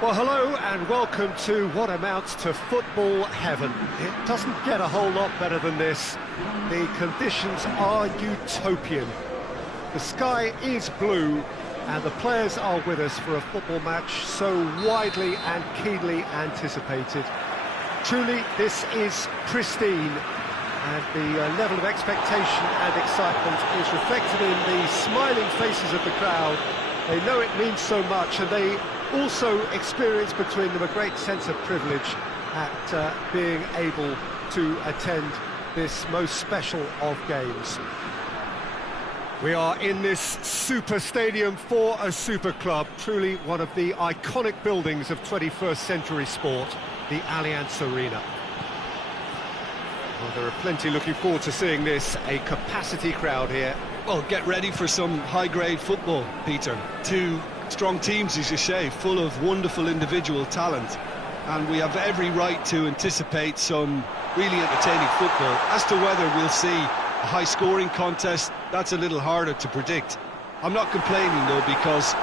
Well, hello and welcome to what amounts to football heaven. It doesn't get a whole lot better than this. The conditions are utopian. The sky is blue and the players are with us for a football match so widely and keenly anticipated. Truly, this is pristine, and the level of expectation and excitement is reflected in the smiling faces of the crowd. They know it means so much, and they also experience between them a great sense of privilege at being able to attend this most special of games. We are in this super stadium for a super club, truly one of the iconic buildings of 21st century sport, the Allianz Arena. Well, there are plenty looking forward to seeing this, a capacity crowd here. Well, get ready for some high-grade football, Peter. Two strong teams, as you say, full of wonderful individual talent. And we have every right to anticipate some really entertaining football. As to whether we'll see a high-scoring contest, that's a little harder to predict. I'm not complaining, though, because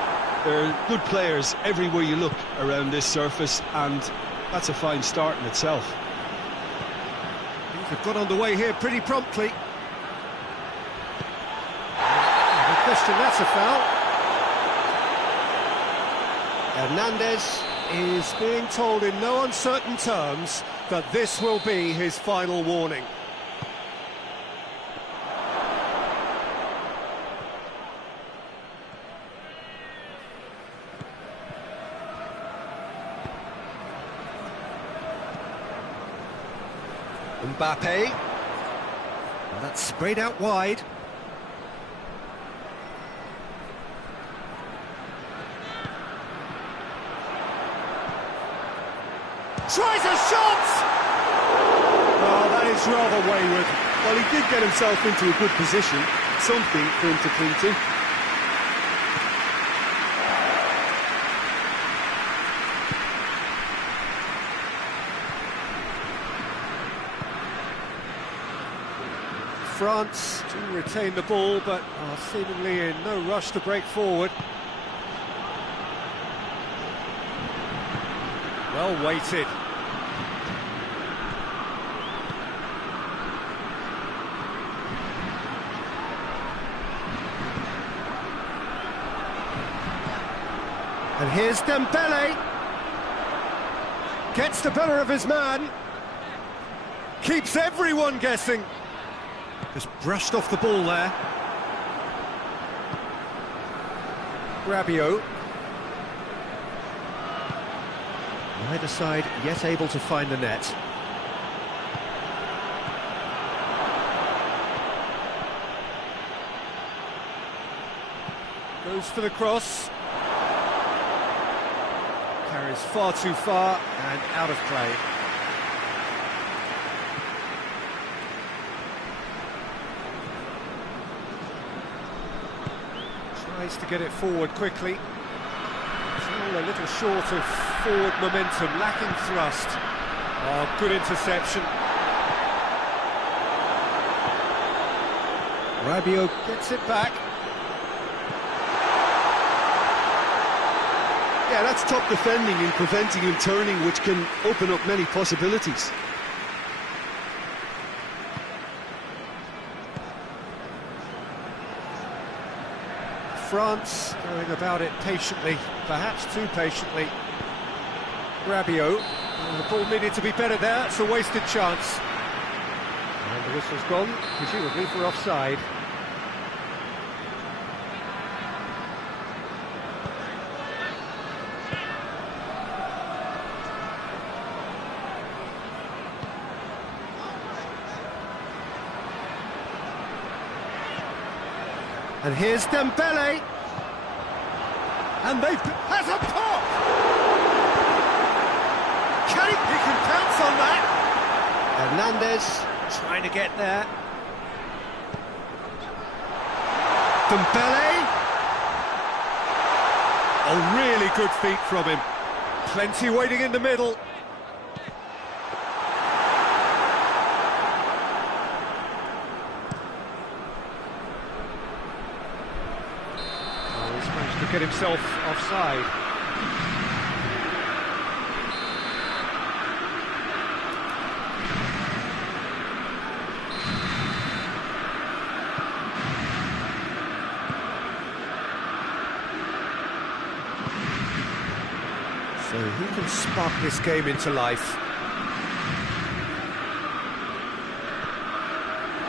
there are good players everywhere you look around this surface, and that's a fine start in itself. Things have got underway here pretty promptly. No question, that's a foul. Hernandez is being told in no uncertain terms that this will be his final warning. Mbappe. Well, that's sprayed out wide. Tries a shot! Oh, that is rather wayward. Well, he did get himself into a good position, something for him to cling to. France do retain the ball, but are seemingly in no rush to break forward. Well weighted. And here's Dembele. Gets the better of his man. Keeps everyone guessing. Just brushed off the ball there. Rabiot. Neither side yet able to find the net. Goes for the cross. Carries far too far and out of play. Tries to get it forward quickly. Still a little short of forward momentum, lacking thrust. Oh, good interception. Rabiot gets it back. Yeah, that's top defending and preventing him turning, which can open up many possibilities. France going about it patiently, perhaps too patiently. Rabiot, the ball needed to be better there, it's a wasted chance. And the whistle's gone, presumably for offside. And here's Dembele. And has a pop! He can pounce on that! Hernandez trying to get there. Dembele. A really good feat from him. Plenty waiting in the middle. Get himself offside. So who can spark this game into life?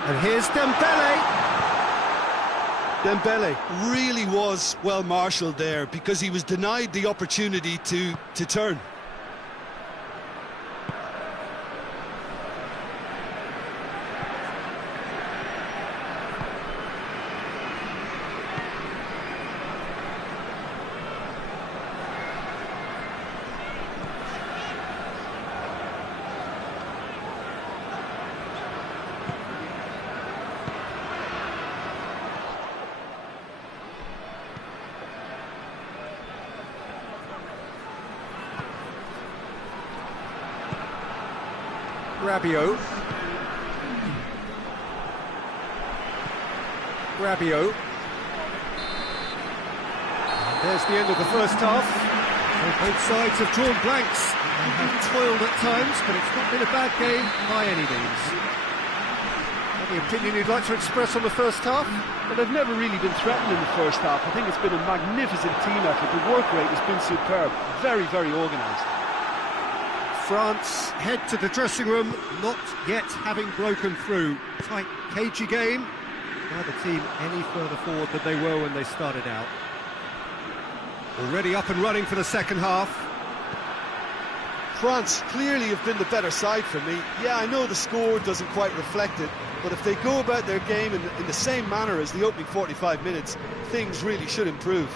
And here's Dembele. Dembele really was well marshalled there because he was denied the opportunity to turn. Rabiot. Rabiot. There's the end of the first half. So both sides have drawn blanks. They have toiled at times, but it's not been a bad game by any means. Any opinion you'd like to express on the first half? Well, they've never really been threatened in the first half. I think it's been a magnificent team effort. The work rate has been superb. Very, very organised. France head to the dressing room, not yet having broken through. Tight, cagey game. Neither team any further forward than they were when they started out. Already up and running for the second half. France clearly have been the better side for me. Yeah, I know the score doesn't quite reflect it, but if they go about their game in the same manner as the opening 45 minutes, things really should improve.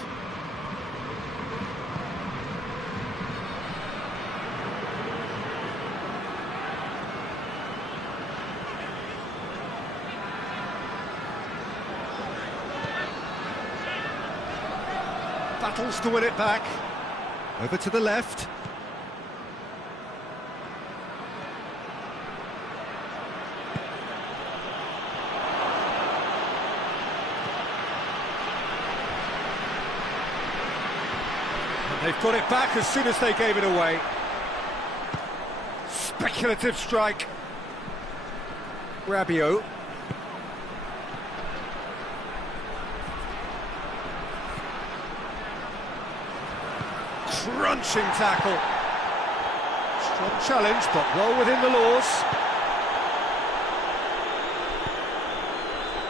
Battles to win it back. Over to the left. And they've got it back as soon as they gave it away. Speculative strike. Rabiot. Crunching tackle. Strong challenge, but well within the laws.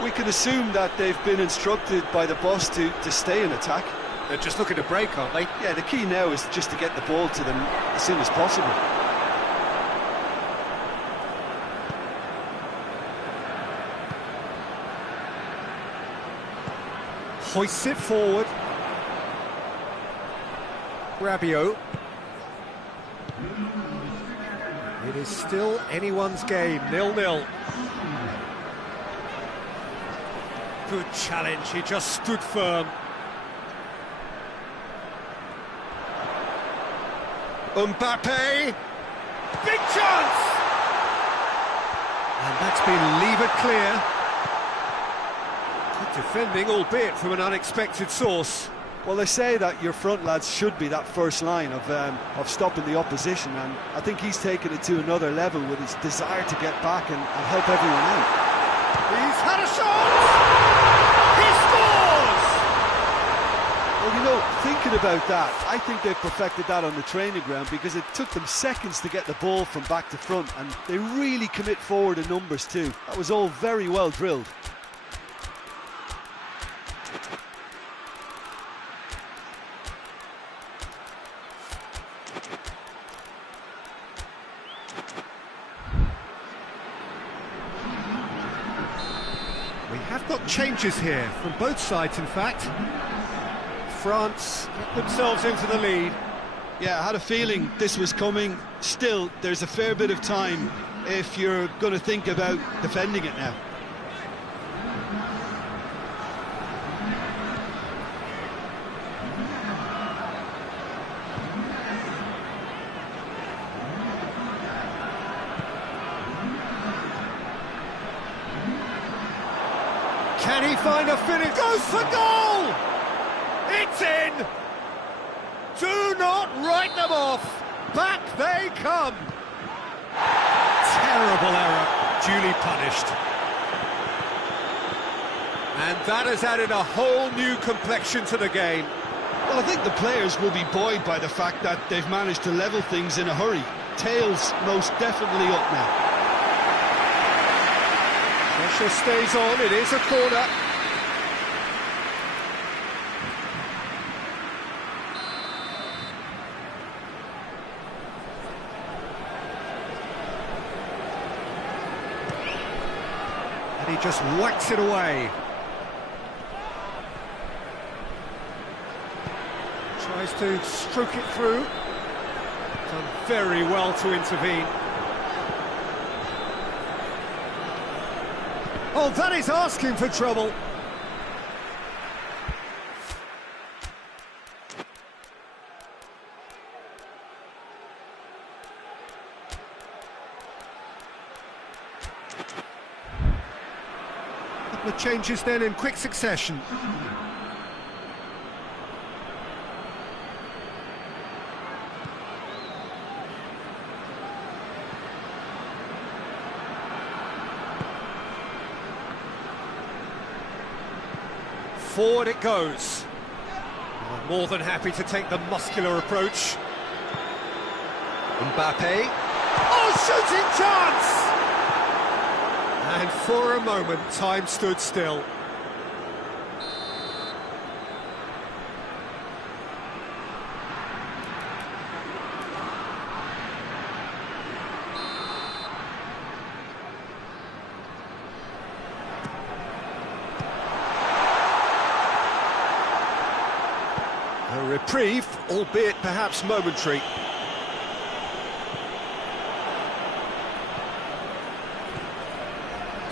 We can assume that they've been instructed by the boss to stay in attack. They're just looking to break, aren't they? Yeah, the key now is just to get the ball to them as soon as possible. Hoists it forward. Rabiot. It is still anyone's game, 0-0. Good challenge, he just stood firm. Mbappe! Big chance! And that's been levered clear. Good defending, albeit from an unexpected source. Well, they say that your front lads should be that first line of stopping the opposition, and I think he's taken it to another level with his desire to get back and help everyone out. He's had a shot! He scores! Well, you know, thinking about that, I think they've perfected that on the training ground because it took them seconds to get the ball from back to front, and they really commit forward in numbers too. That was all very well drilled. We have got changes here, from both sides in fact. France get themselves into the lead. Yeah, I had a feeling this was coming. Still, there's a fair bit of time if you're going to think about defending it now. Can he find a finish? Goes for goal! It's in! Do not write them off! Back they come! Terrible error, duly punished. And that has added a whole new complexion to the game. Well, I think the players will be buoyed by the fact that they've managed to level things in a hurry. Tails most definitely up now. Pressure stays on, it is a corner. And he just whacks it away. Tries to stroke it through. Done very well to intervene. Oh, that is asking for trouble. Couple of changes then in quick succession. Forward it goes. More than happy to take the muscular approach. Mbappe. Oh, shooting chance! And for a moment, time stood still. A reprieve, albeit perhaps momentary.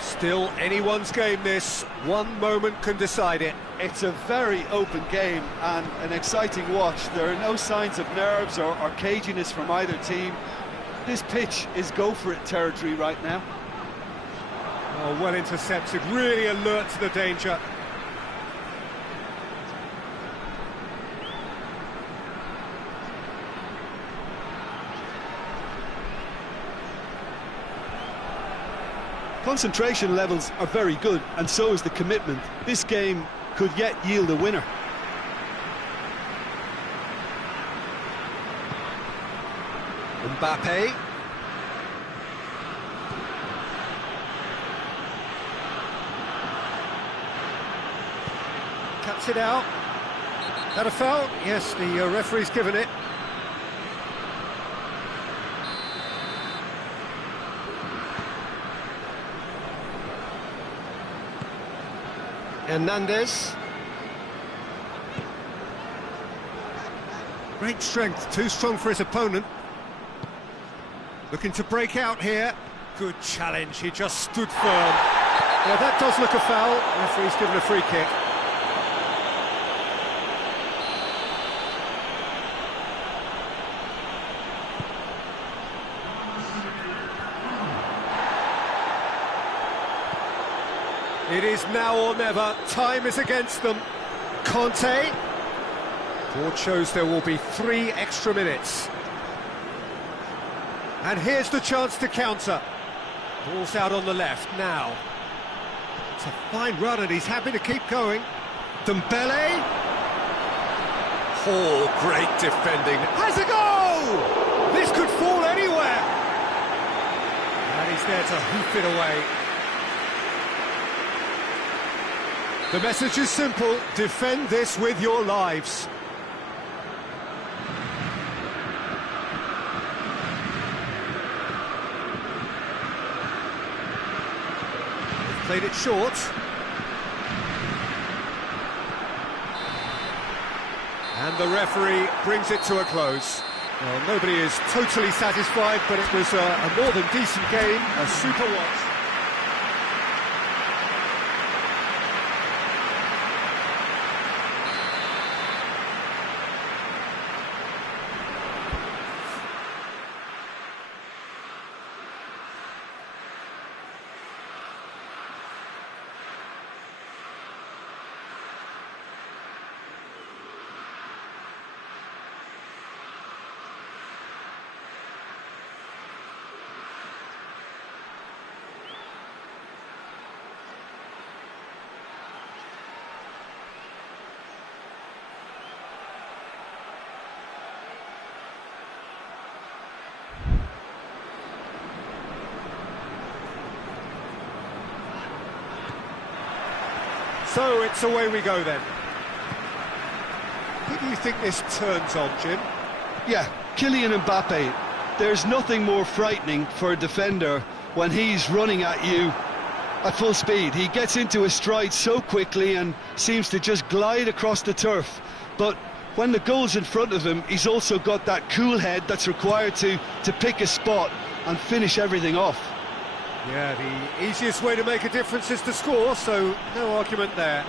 Still anyone's game this, one moment can decide it. It's a very open game and an exciting watch. There are no signs of nerves or caginess from either team. This pitch is go-for-it territory right now. Oh, well intercepted, really alert to the danger. Concentration levels are very good, and so is the commitment. This game could yet yield a winner. Mbappe. Cuts it out. That a foul? Yes, the referee's given it. Hernandez. Great strength, too strong for his opponent. Looking to break out here. Good challenge, he just stood firm. Yeah, that does look a foul. Referee's given a free kick. It is now or never. Time is against them. Conte. Board shows there will be 3 extra minutes. And here's the chance to counter. Ball's out on the left now. It's a fine run and he's happy to keep going. Dembele. Oh, great defending. Has a goal! This could fall anywhere. And he's there to hoof it away. The message is simple, defend this with your lives. They've played it short. And the referee brings it to a close. Well, nobody is totally satisfied, but it was a more than decent game, a super watch. So it's away we go then. Who do you think this turns on, Jim? Yeah, Kylian Mbappe. There's nothing more frightening for a defender when he's running at you at full speed. He gets into a stride so quickly and seems to just glide across the turf. But when the goal's in front of him, he's also got that cool head that's required to pick a spot and finish everything off. Yeah, the easiest way to make a difference is to score, so no argument there.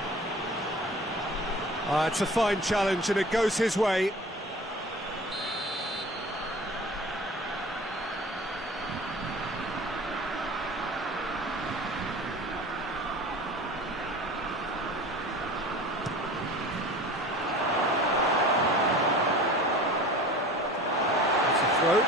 It's a fine challenge and it goes his way. That's a throw.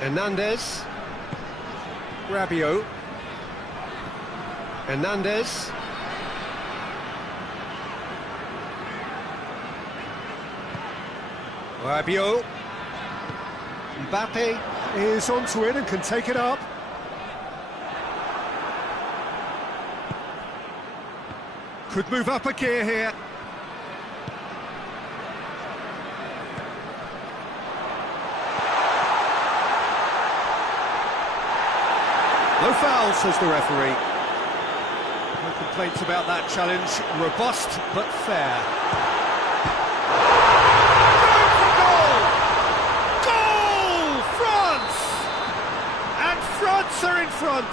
Hernandez, Rabiot, Hernandez, Rabiot, Mbappe is onto it and can take it up. Could move up a gear here. No foul, says the referee. No complaints about that challenge. Robust, but fair. Going for goal! Goal! France! And France are in front.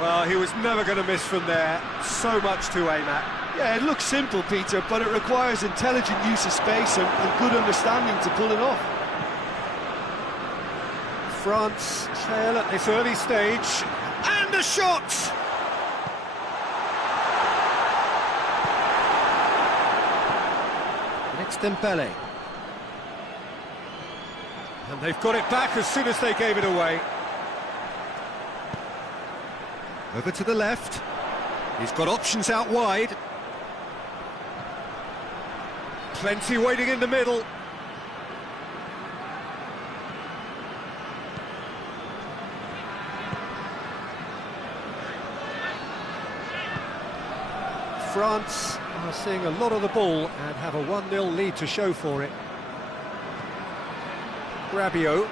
Well, he was never going to miss from there. So much to aim at. Yeah, it looks simple, Peter, but it requires intelligent use of space and good understanding to pull it off. France trail at this early stage, and a shot! Next Dembele. And they've got it back as soon as they gave it away. Over to the left. He's got options out wide. Plenty waiting in the middle. France are seeing a lot of the ball and have a 1-0 lead to show for it. Rabiot.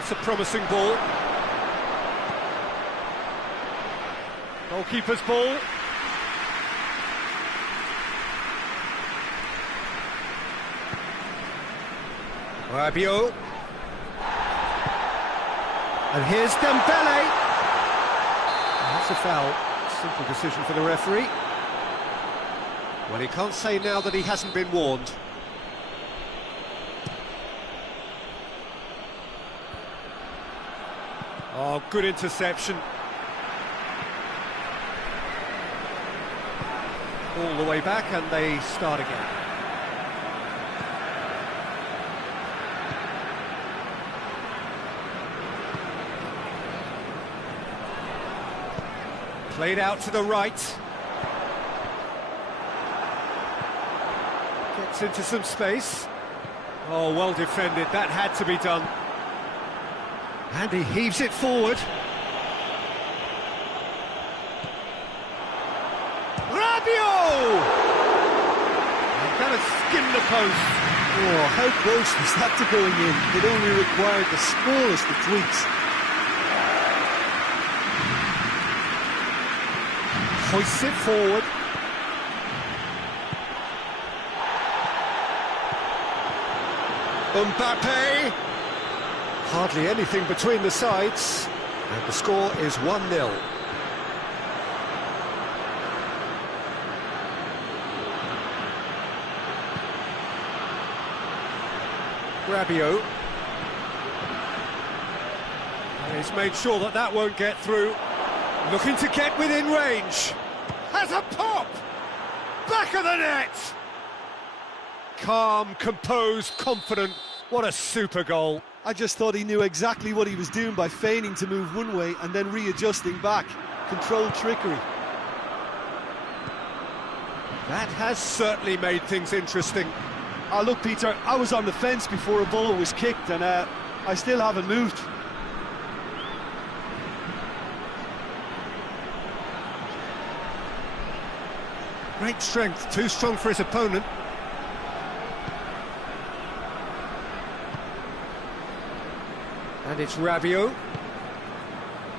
It's a promising ball. Goalkeeper's ball. Rabiot. And here's Dembele. That's a foul. Simple decision for the referee. Well, he can't say now that he hasn't been warned. Oh, good interception. All the way back and they start again. Played out to the right. Gets into some space. Oh, well defended. That had to be done. And he heaves it forward. Rabiot! And that has skimmed the post. Oh, how close was that to going in? It only required the smallest of tweaks. Hoists it forward. Mbappe. Hardly anything between the sides. And the score is 1-0. Rabiot. And he's made sure that that won't get through. Looking to get within range. Has a pop! Back of the net! Calm, composed, confident. What a super goal. I just thought he knew exactly what he was doing by feigning to move one way and then readjusting back. controlled trickery. That has certainly made things interesting. Oh, look, Peter, I was on the fence before a ball was kicked, and I still haven't moved. Great strength, too strong for his opponent. And it's Rabiot.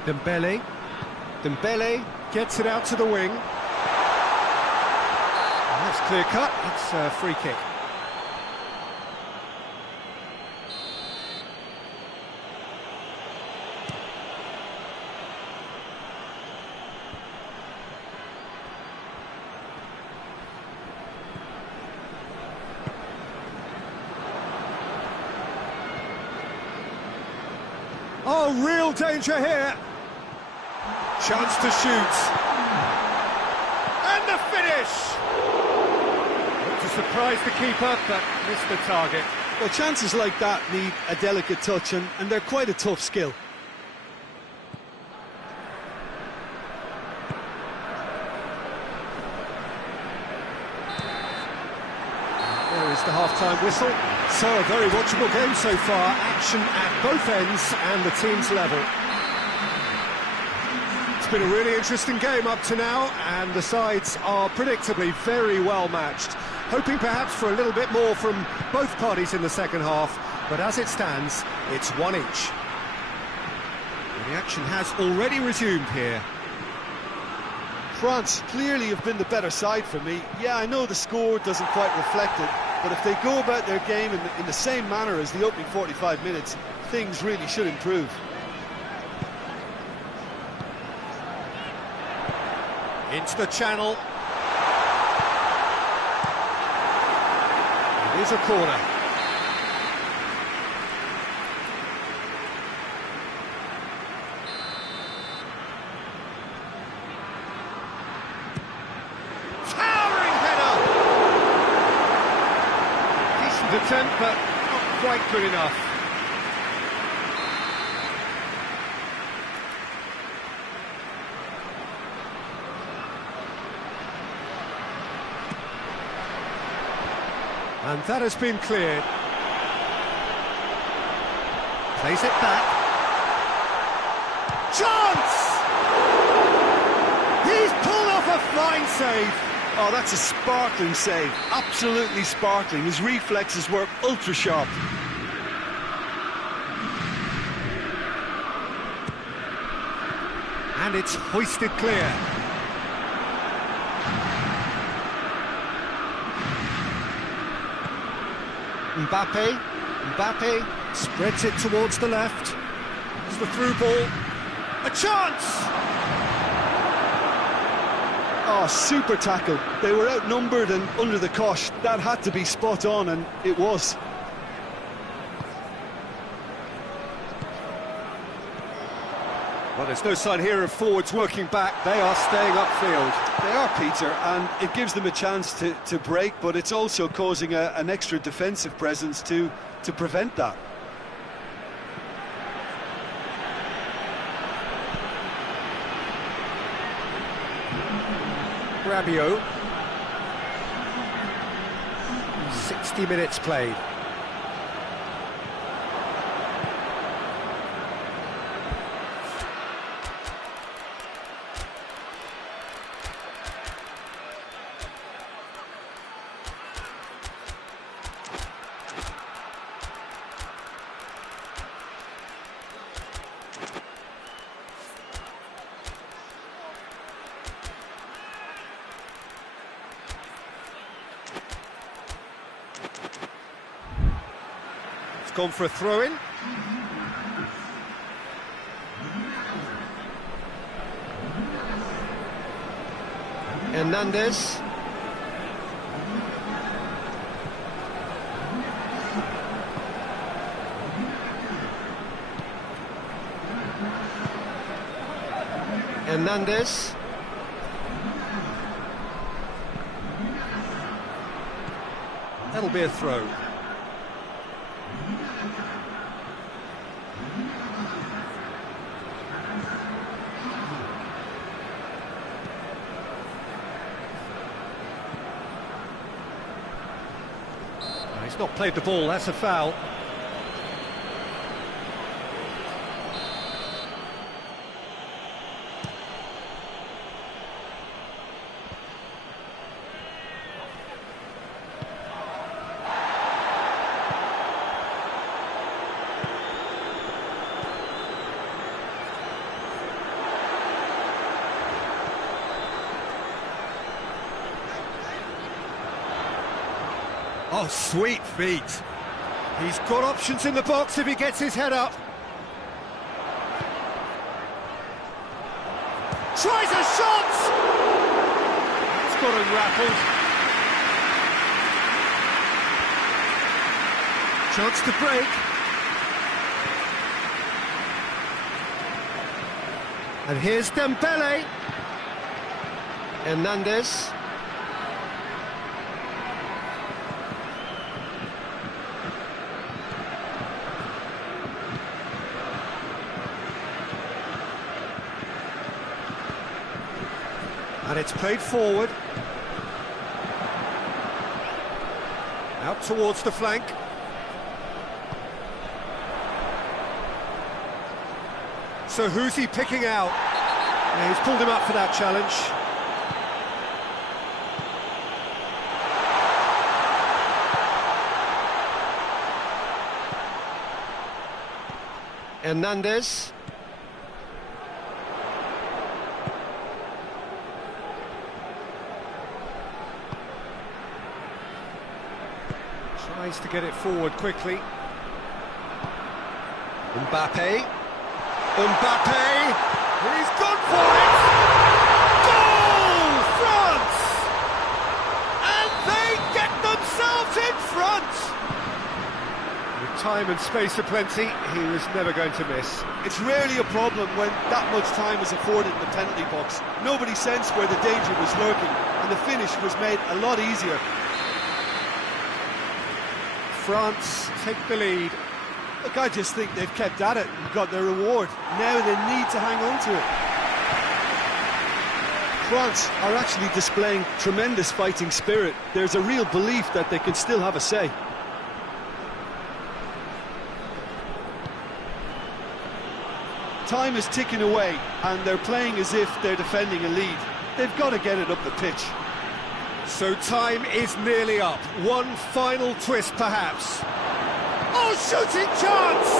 Dembele. Dembele gets it out to the wing. And that's clear cut, it's a free kick. Oh, real danger here. Chance to shoot. And the finish! Looked to surprise the keeper, but missed the target. Well, chances like that need a delicate touch, and they're quite a tough skill. There is the half-time whistle. So, a very watchable game so far. Action at both ends and the team's level. It's been a really interesting game up to now, and the sides are predictably very well matched. Hoping perhaps for a little bit more from both parties in the second half, but as it stands, it's one each. The action has already resumed here. France clearly have been the better side for me. Yeah, I know the score doesn't quite reflect it, but if they go about their game in the same manner as the opening 45 minutes, things really should improve. Into the channel. It is a corner. Towering header! Decent attempt, but not quite good enough. And that has been cleared. Plays it back. Chance! He's pulled off a fine save. Oh, that's a sparkling save. Absolutely sparkling. His reflexes were ultra sharp. And it's hoisted clear. Mbappe spreads it towards the left. It's the through ball. A chance! Oh, super tackle. They were outnumbered and under the cosh. That had to be spot on, and it was. Well, there's no sign here of forwards working back. They are staying upfield. They are, Peter, and it gives them a chance to break, but it's also causing an extra defensive presence to prevent that. Rabiot. 60 minutes played. Gone for a throw-in. Hernandez. Hernandez. That'll be a throw. not played the ball, that's a foul. Oh, sweet feet. He's got options in the box if he gets his head up. Tries a shot! It's got unraveled. Chance to break. And here's Dembele. Hernandez. And it's played forward. Out towards the flank. So who's he picking out? Yeah, he's pulled him up for that challenge. Hernandez. Tries to get it forward quickly. Mbappe. Mbappe! He's gone for it! Goal! France! And they get themselves in front! With time and space aplenty, he was never going to miss. It's rarely a problem when that much time is afforded in the penalty box. Nobody sensed where the danger was lurking, and the finish was made a lot easier. France take the lead. Look, I just think they've kept at it and got their reward. Now they need to hang on to it. France are actually displaying tremendous fighting spirit. There's a real belief that they can still have a say. Time is ticking away, and they're playing as if they're defending a lead. They've got to get it up the pitch. So time is nearly up. One final twist, perhaps. Oh, shooting chance!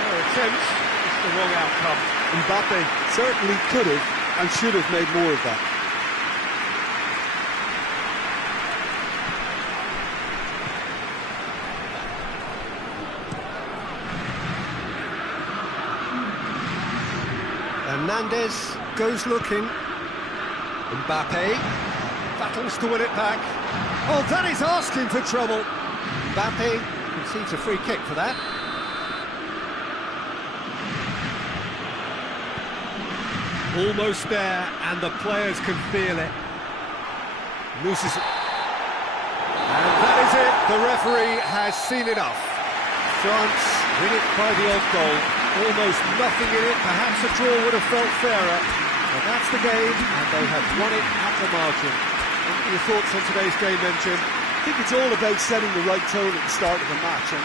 No attempt, it's the wrong outcome. Mbappe certainly could have and should have made more of that. Hernandez goes looking. Mbappe battles to win it back. Oh, that is asking for trouble. Mbappe concedes a free kick for that. Almost there, and the players can feel it. Loses it. And that is it. The referee has seen enough. France win it by the odd goal. Almost nothing in it. Perhaps a draw would have felt fairer. But that's the game, and they have won it at the margin. What are your thoughts on today's game, then, Jim? I think it's all about setting the right tone at the start of the match. And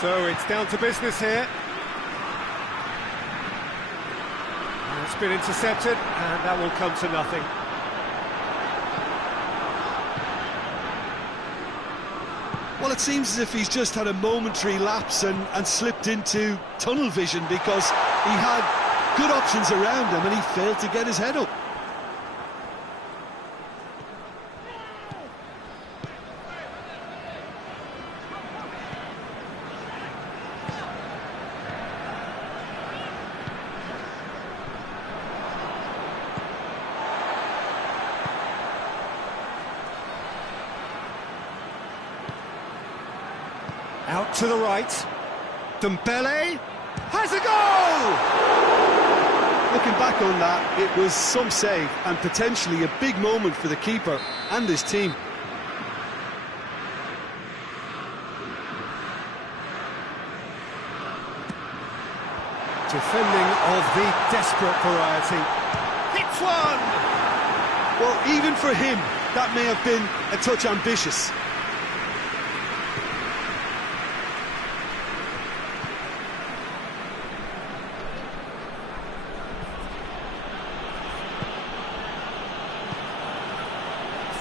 so it's down to business here. And it's been intercepted, and that will come to nothing. Well, it seems as if he's just had a momentary lapse and slipped into tunnel vision, because he had good options around him and he failed to get his head up. Out to the right. Dembele has a goal! Looking back on that, it was some save and potentially a big moment for the keeper and his team. Defending of the desperate variety. Hits one! Well, even for him, that may have been a touch ambitious.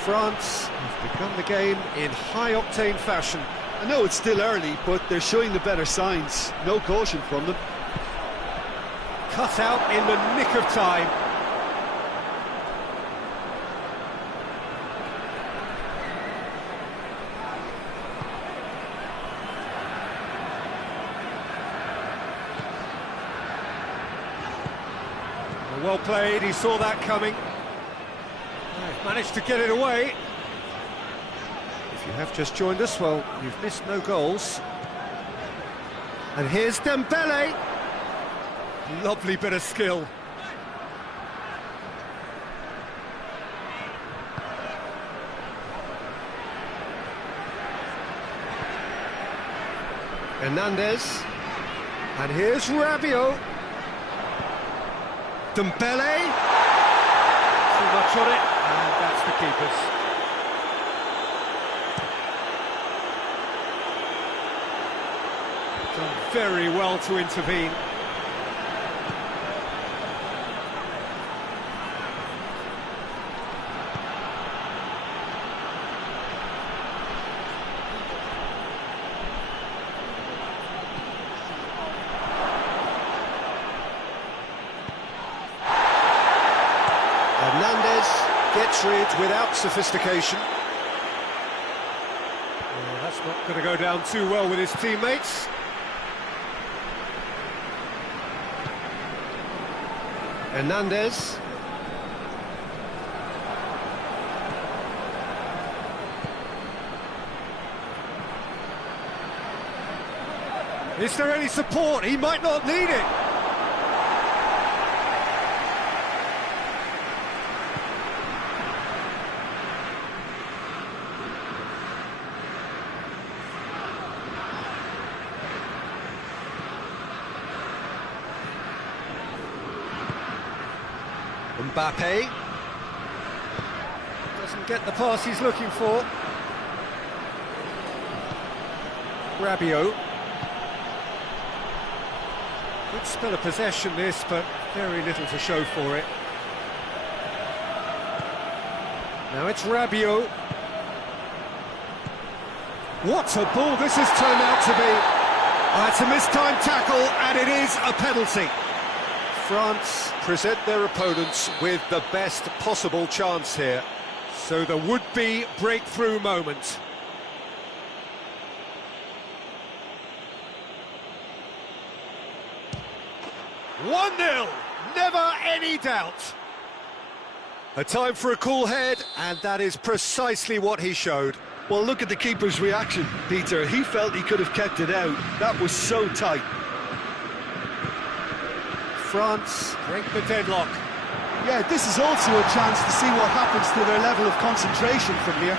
France have begun the game in high-octane fashion. I know it's still early, but they're showing the better signs. No caution from them. Cut out in the nick of time. Well played, he saw that coming. He's managed to get it away. If you have just joined us, well, you've missed no goals. And here's Dembele. Lovely bit of skill. Hernandez. And here's Rabiot. Dembele. Too much on it, and that's the keeper's. Done very well to intervene. Hernandez gets rid without sophistication. Well, that's not going to go down too well with his teammates. Hernandez. Is there any support? He might not need it. Mbappe doesn't get the pass he's looking for. Rabiot. Good spell of possession this, but very little to show for it. Now it's Rabiot. What a ball this has turned out to be. It's a mistimed tackle, and it is a penalty. France present their opponents with the best possible chance here. So the would-be breakthrough moment. One 0, never any doubt. A time for a cool head, and that is precisely what he showed. Well, look at the keeper's reaction, Peter. He felt he could have kept it out. That was so tight. France break the deadlock. Yeah, this is also a chance to see what happens to their level of concentration from here.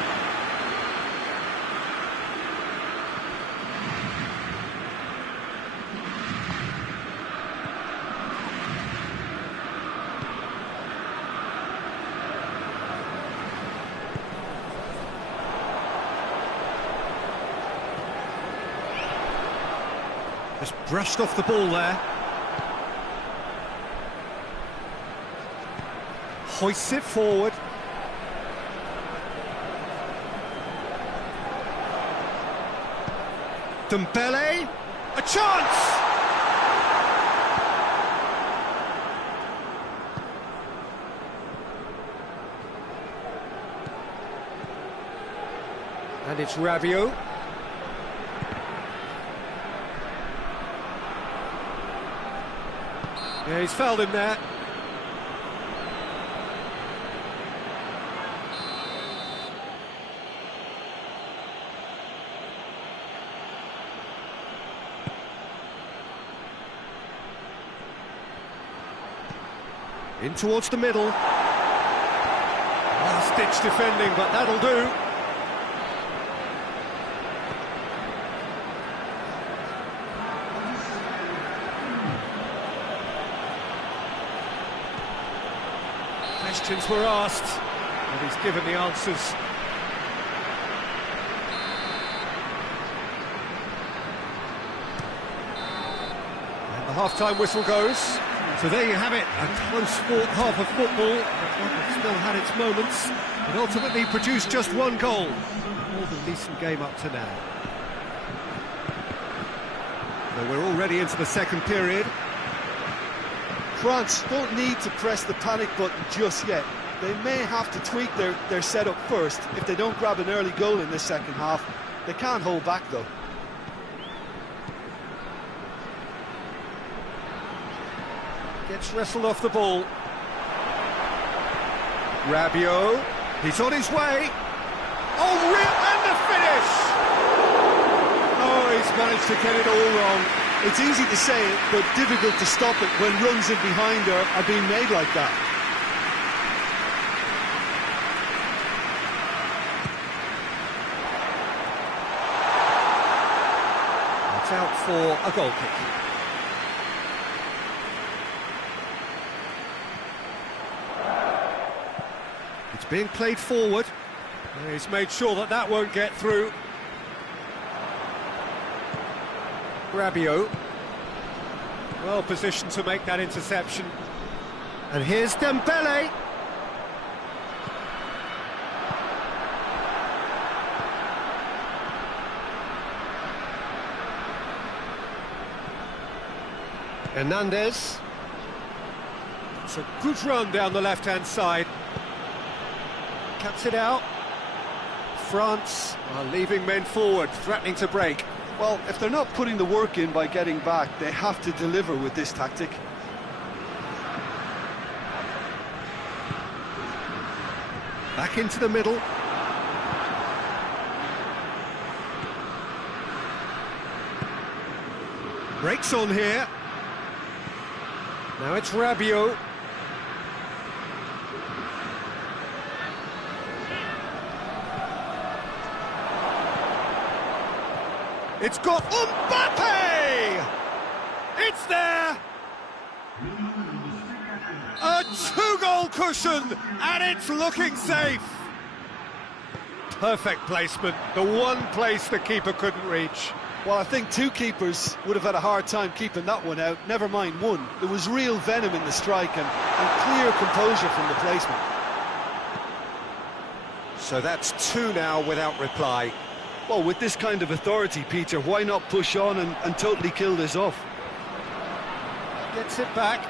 Just brushed off the ball there. Hoists it forward. Dembele, a chance! And it's Rabiot. Yeah, he's fouled him there. In towards the middle. Last-ditch defending, but that'll do. questions were asked, and he's given the answers. And the half-time whistle goes. So there you have it, a close-fought half of football, but one that still had its moments, but ultimately produced just one goal. More than decent game up to now. So we're already into the second period. France don't need to press the panic button just yet. They may have to tweak their setup first if they don't grab an early goal in this second half. They can't hold back though. Gets wrestled off the ball. Rabiot, he's on his way. Oh, and the finish! Oh, he's managed to get it all wrong. It's easy to say it, but difficult to stop it when runs in behind are being made like that. It's out for a goal kick. It's being played forward. He's made sure that that won't get through. Rabiot, well positioned to make that interception. And here's Dembele. Hernandez. It's a good run down the left-hand side. Cuts it out. France are leaving men forward, threatening to break. Well, if they're not putting the work in by getting back, they have to deliver with this tactic. Back into the middle. Breaks on here. Now it's Rabiot. It's got Mbappe! It's there! A two-goal cushion, and it's looking safe. Perfect placement, the one place the keeper couldn't reach. Well, I think two keepers would have had a hard time keeping that one out, never mind one. There was real venom in the strike and clear composure from the placement. So that's two now without reply. Well, with this kind of authority, Peter, why not push on and totally kill this off? Gets it back.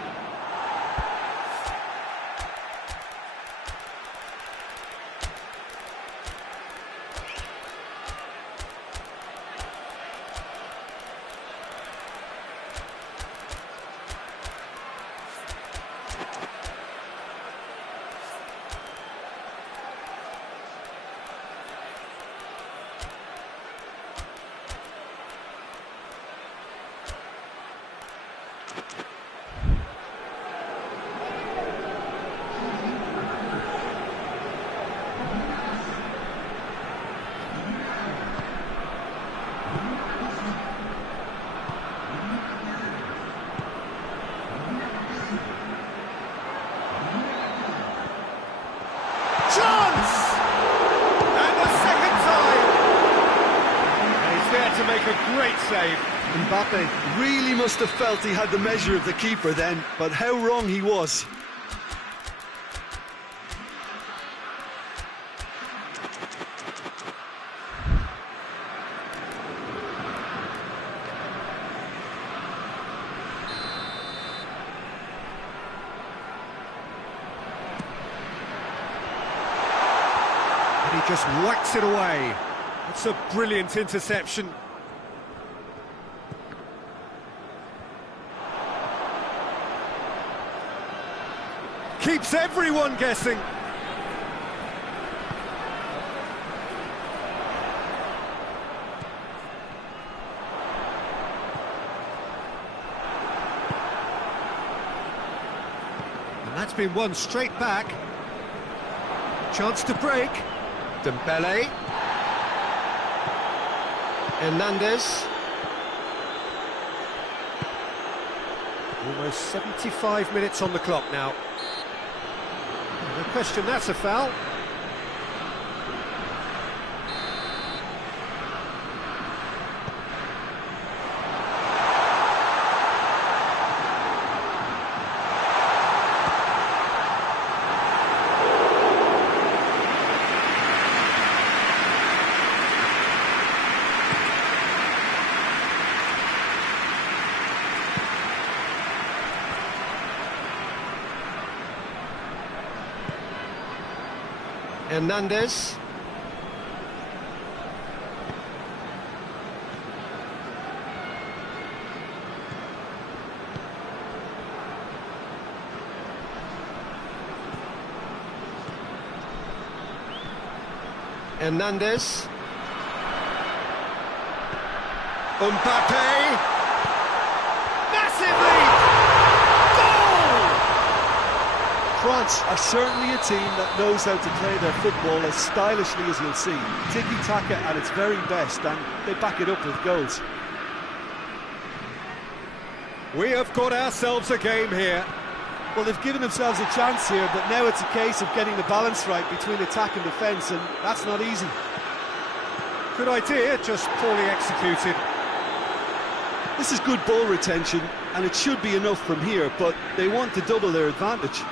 To make a great save. Mbappe really must have felt he had the measure of the keeper then, but how wrong he was. And he just whacks it away. It's a brilliant interception. Keeps everyone guessing. And that's been won straight back. Chance to break. Dembele. Hernandez. Almost 75 minutes on the clock now. They're question that's a foul. Hernandez. Hernandez. Mbappe. Massive lead! Goal! France are certainly a team that knows how to play their football as stylishly as you'll see. Tiki-taka at its very best, and they back it up with goals. We have got ourselves a game here. Well, they've given themselves a chance here, but now it's a case of getting the balance right between attack and defence, and that's not easy. Good idea, just poorly executed. This is good ball retention, and it should be enough from here, but they want to double their advantage.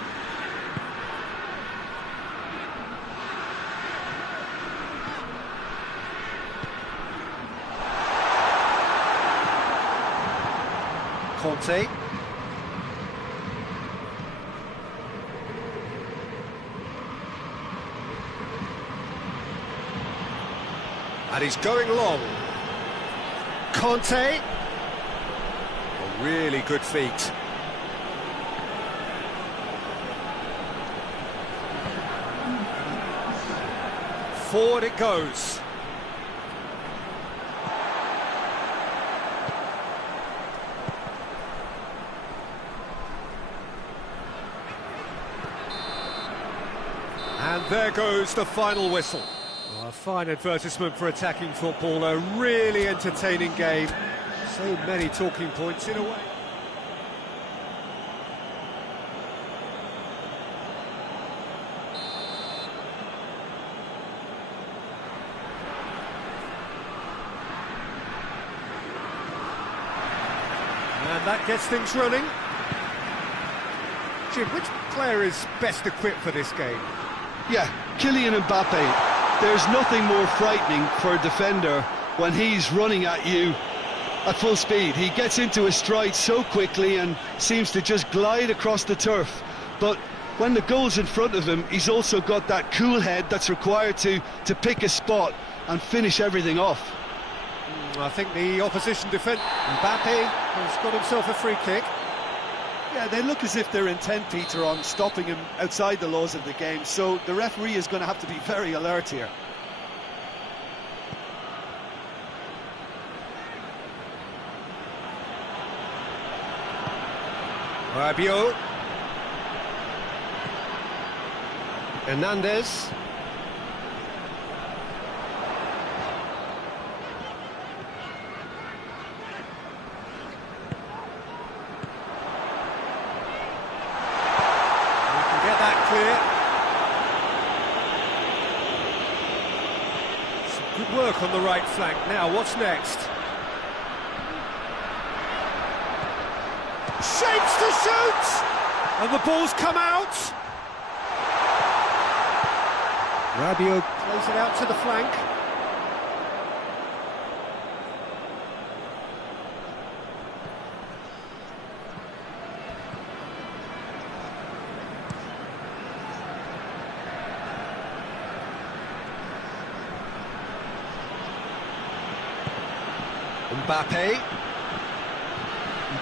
Conte. And he's going long. Conte. A really good feat. Forward it goes. And there goes the final whistle. Oh, a fine advertisement for attacking football, a really entertaining game. So many talking points in a way. And that gets things running. Jim, which player is best equipped for this game? Yeah, Kylian Mbappe. There's nothing more frightening for a defender when he's running at you at full speed. He gets into a stride so quickly and seems to just glide across the turf. But when the goal's in front of him, he's also got that cool head that's required to pick a spot and finish everything off. I think the opposition defence, Mbappe, has got himself a free kick. Yeah, they look as if they're intent, Peter, on stopping him outside the laws of the game, so the referee is going to have to be very alert here. Rabiot. Hernandez. Good work on the right flank. Now, what's next? Shapes to shoot! And the ball's come out! Rabiot plays it out to the flank.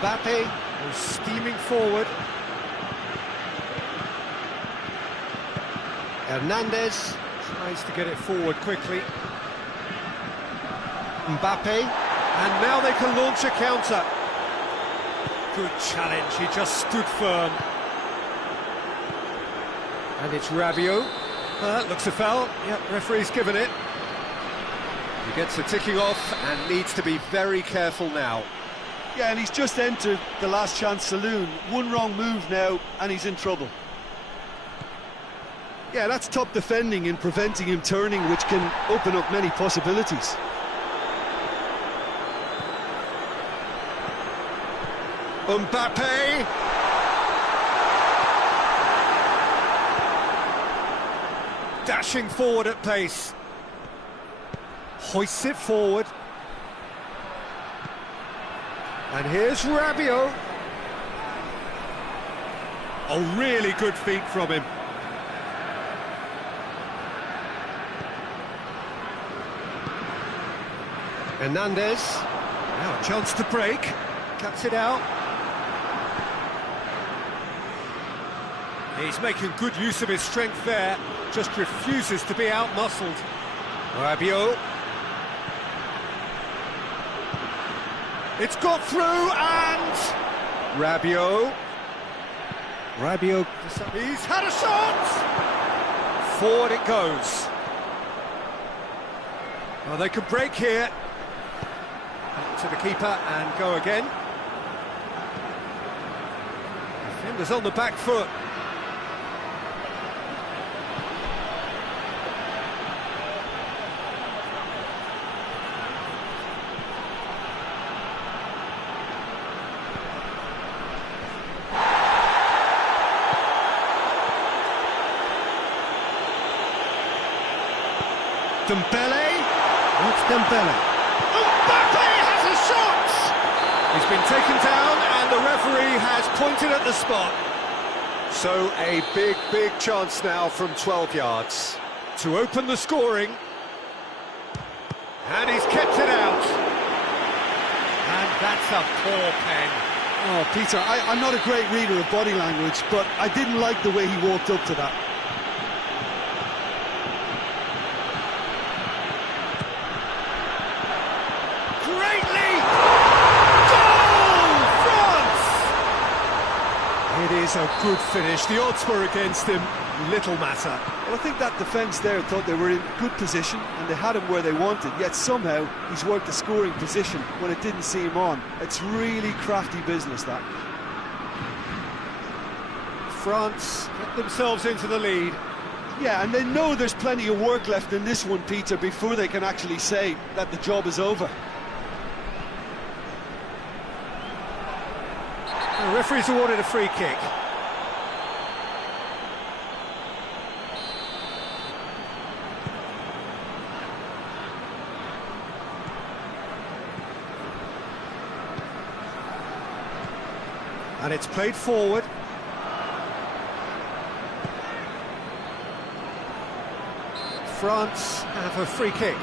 Mbappe is steaming forward. Hernandez tries to get it forward quickly. Mbappe, and now they can launch a counter. Good challenge, he just stood firm. And it's Rabiot. That looks a foul. Yep, referee's given it. He gets the ticking off and needs to be very careful now. Yeah, and he's just entered the last chance saloon. One wrong move now, and he's in trouble. Yeah, that's top defending and preventing him turning, which can open up many possibilities. Mbappe! Dashing forward at pace. Hoists it forward. And here's Rabiot. Oh, really good feet from him. Hernandez. Now a chance to break. Cuts it out. He's making good use of his strength there. Just refuses to be out-muscled. Rabiot. It's got through and... Rabiot. He's had a shot! Forward it goes. Well, they could break here. Back to the keeper and go again. Defenders on the back foot. Dembele. What's Dembele? Mbappe has a shot! He's been taken down and the referee has pointed at the spot. So a big chance now from 12 yards to open the scoring. And he's kept it out. And that's a poor pen. Oh, Peter, I'm not a great reader of body language, but I didn't like the way he walked up to that. It is a good finish. The odds were against him. Little matter. Well, I think that defence there thought they were in good position and they had him where they wanted, yet somehow he's worked the scoring position when it didn't see him on. It's really crafty business, that. France get themselves into the lead. Yeah, and they know there's plenty of work left in this one, Peter, before they can actually say that the job is over. The referee's awarded a free kick. And it's played forward. France have a free kick.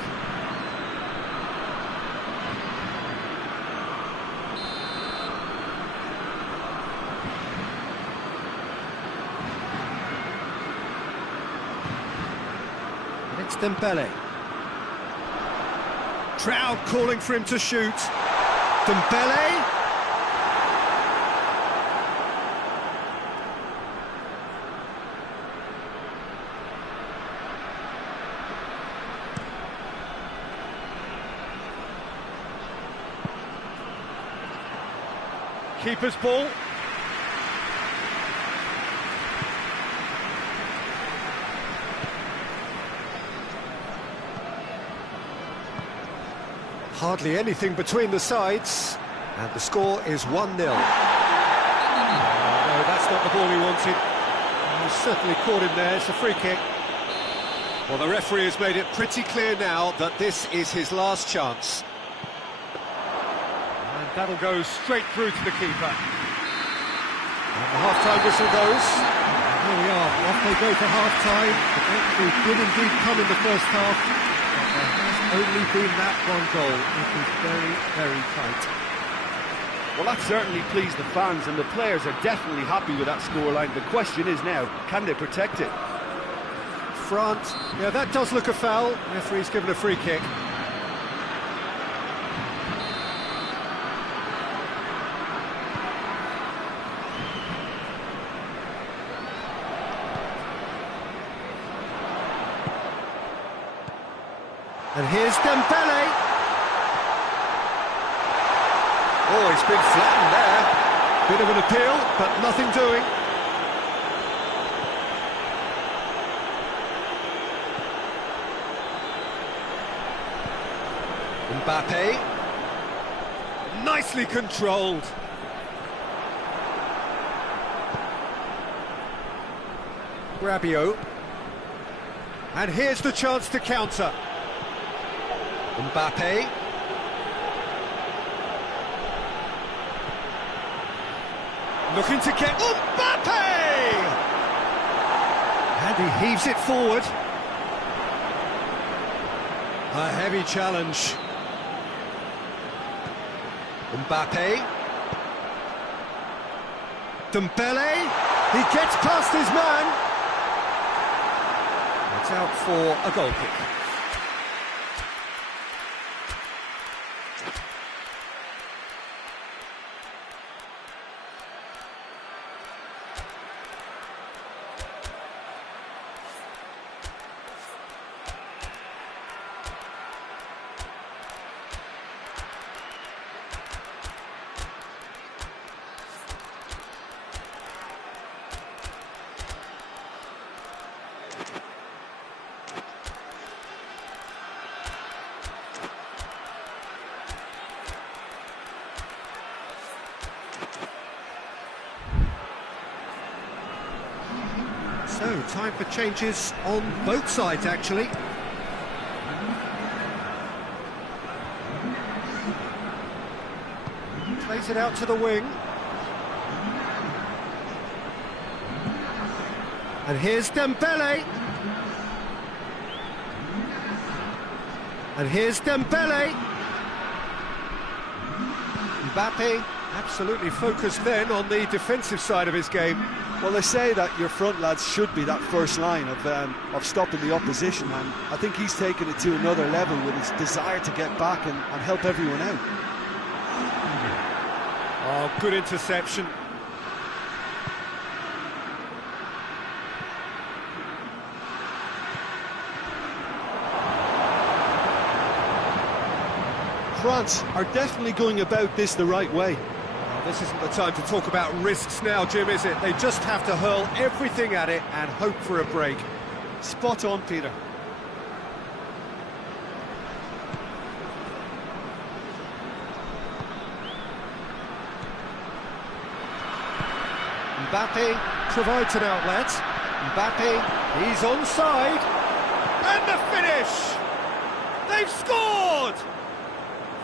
It's Dembele. Crowd calling for him to shoot. Dembele. Keeper's ball. Hardly anything between the sides, and the score is 1-0. No, that's not the ball he wanted. He certainly caught him there. It's a free kick. Well, the referee has made it pretty clear now that this is his last chance. And that'll go straight through to the keeper. And the half-time whistle goes. And here we are, off they go for half-time. The victory did indeed come in the first half. Only been that one goal. It is very, very tight. Well, that certainly pleased the fans, and the players are definitely happy with that scoreline. The question is now, can they protect it? France, yeah, that does look a foul. The referee's given a free kick. And here's Dembele. Oh, he's been flattened there. Bit of an appeal, but nothing doing. Mbappe. Nicely controlled. Rabiot. And here's the chance to counter. Mbappe. Looking to get Mbappe! And he heaves it forward. A heavy challenge. Mbappe. Dembele. He gets past his man. It's out for a goal kick. So, time for changes on both sides, actually. Plays it out to the wing. And here's Dembele. And here's Dembele. Mbappe absolutely focused then on the defensive side of his game. Well, they say that your front lads should be that first line of stopping the opposition, and I think he's taken it to another level with his desire to get back and help everyone out. Oh, good interception. France are definitely going about this the right way. This isn't the time to talk about risks now, Jim, is it? They just have to hurl everything at it and hope for a break. Spot on, Peter. Mbappe provides an outlet. Mbappe, he's onside. And the finish! They've scored!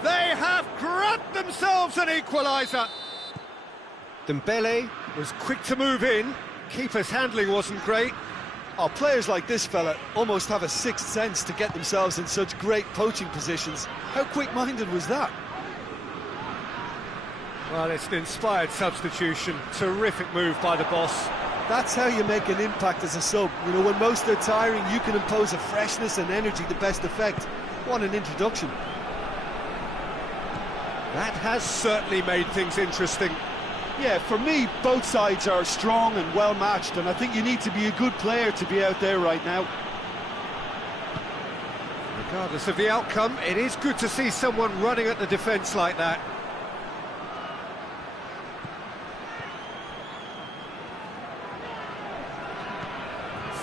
They have grabbed themselves an equaliser. Dembele was quick to move in. Keeper's handling wasn't great. Oh, players like this fella almost have a sixth sense to get themselves in such great poaching positions. How quick-minded was that? Well, it's an inspired substitution. Terrific move by the boss. That's how you make an impact as a sub. You know, when most are tiring, you can impose a freshness and energy to best effect. What an introduction. That has certainly made things interesting. Yeah, for me, both sides are strong and well-matched, and I think you need to be a good player to be out there right now. Regardless of the outcome, it is good to see someone running at the defence like that.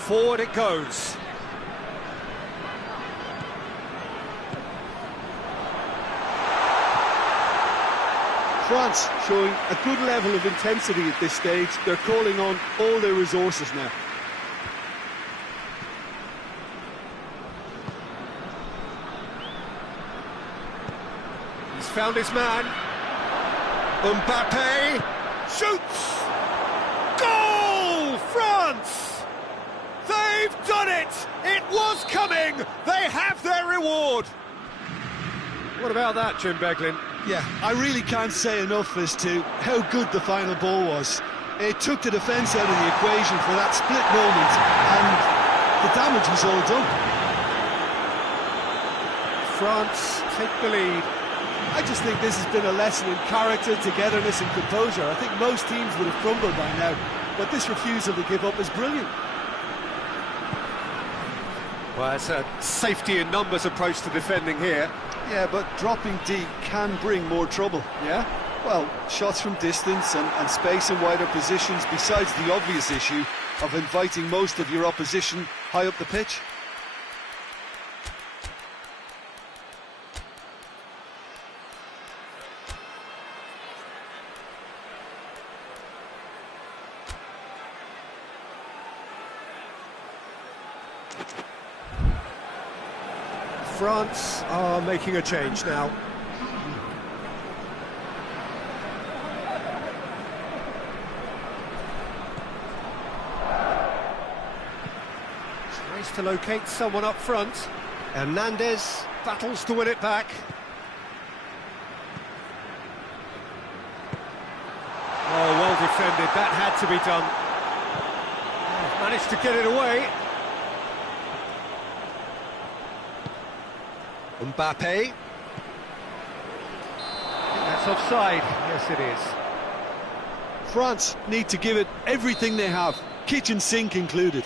Forward it goes. France showing a good level of intensity at this stage. They're calling on all their resources now. He's found his man. Mbappe shoots! Goal! France! They've done it! It was coming! They have their reward! What about that, Jim Beglin? Yeah, I really can't say enough as to how good the final ball was. It took the defence out of the equation for that split moment, and the damage was all done. France take the lead. I just think this has been a lesson in character, togetherness and composure. I think most teams would have crumbled by now, but this refusal to give up is brilliant. Well, it's a safety in numbers approach to defending here. Yeah, but dropping deep can bring more trouble, yeah? Well, shots from distance and space in wider positions, besides the obvious issue of inviting most of your opposition high up the pitch. France are making a change now. Tries to locate someone up front. Hernandez battles to win it back. Oh, well defended, that had to be done. Managed to get it away. Mbappe. That's offside. Yes, it is. France need to give it everything they have, kitchen sink included.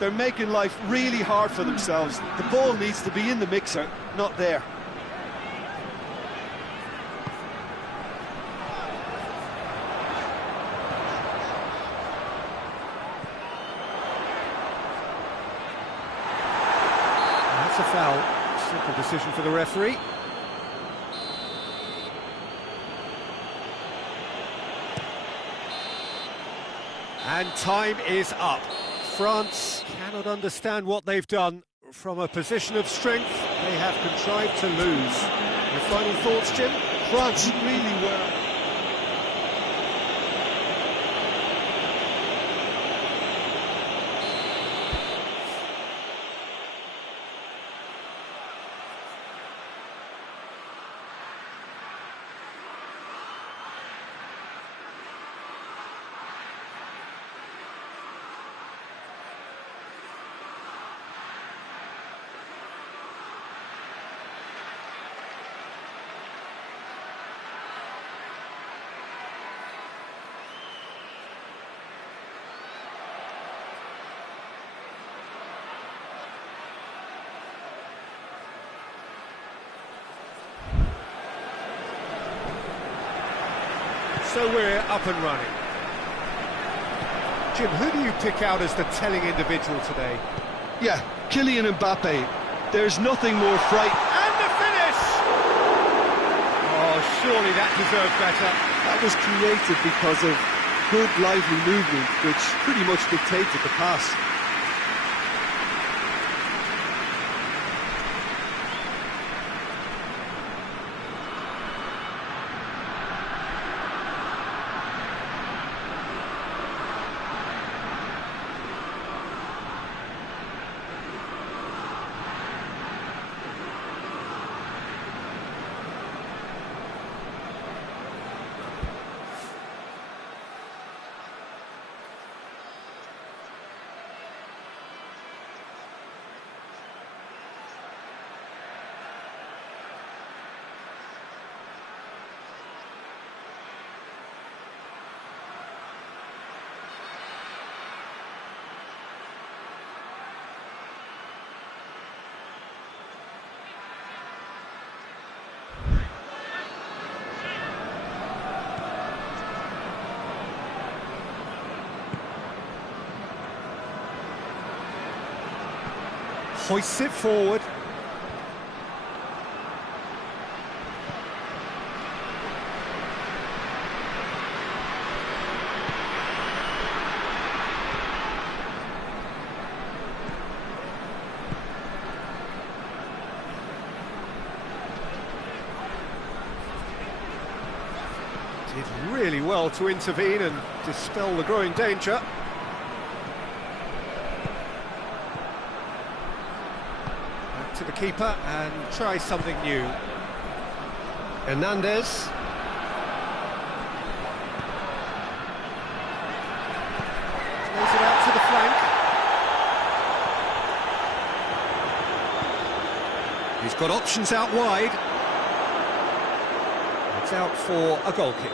They're making life really hard for themselves. The ball needs to be in the mixer, not there. That's a foul. Simple decision for the referee. And time is up. France cannot understand what they've done. From a position of strength, they have contrived to lose. Your final thoughts, Jim? France really were. So we're up and running. Jim, who do you pick out as the telling individual today? Yeah, Kylian Mbappe. There's nothing more frightening. And the finish! Oh, surely that deserved better. That was created because of good, lively movement, which pretty much dictated the pass. Hoists it forward. Did really well to intervene and dispel the growing danger. To the keeper and try something new. Hernandez. Plays it out to the flank. He's got options out wide. It's out for a goal kick.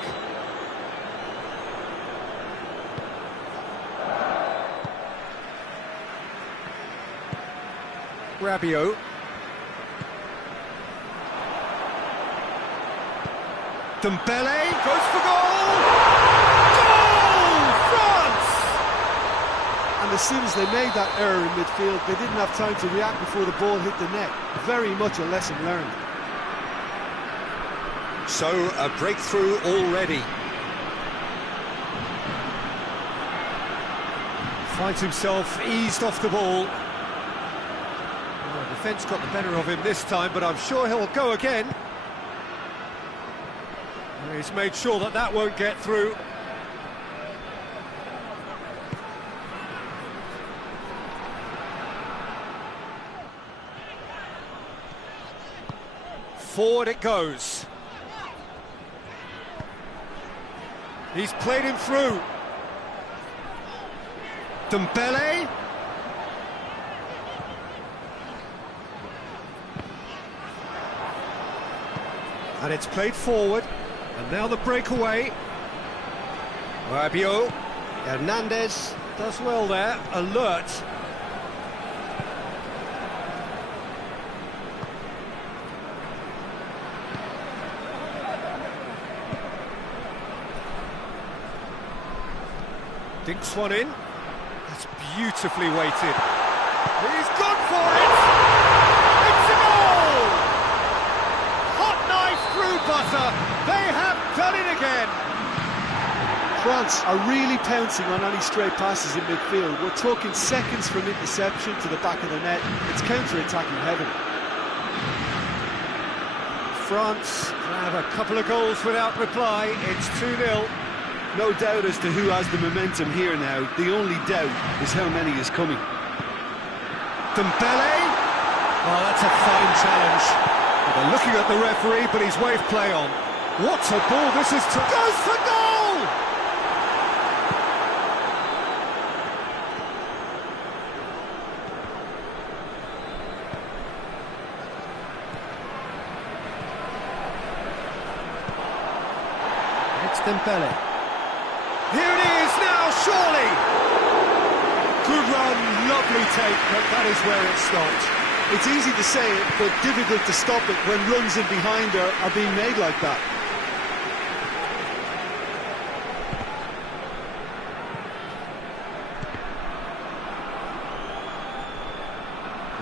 Rabiot. Dembele goes for goal! Goal! France! And and as soon as they made that error in midfield, they didn't have time to react before the ball hit the net. Very much a lesson learned. So, a breakthrough already. Finds himself eased off the ball. Well, the defence got the better of him this time, but I'm sure he'll go again. He's made sure that that won't get through. Forward it goes. He's played him through. Dembele. And it's played forward. And now the breakaway. Rabiot. Hernandez does well there. Alert. Dinks one in. That's beautifully weighted. He's gone for it! It's a goal! Hot knife through butter. They have done it again. France are really pouncing on any stray passes in midfield. We're talking seconds from interception to the back of the net. It's counter-attacking heaven. France have a couple of goals without reply. It's 2-0. No doubt as to who has the momentum here now. The only doubt is how many is coming. Dembele. Oh, that's a fine challenge. Well, they're looking at the referee, but he's waved play on. What a ball this is to... Goes for goal! It's Dembele. Here it is now, surely! Good run, lovely take, but that is where it stopped. It's easy to say it, but difficult to stop it when runs in behind are being made like that.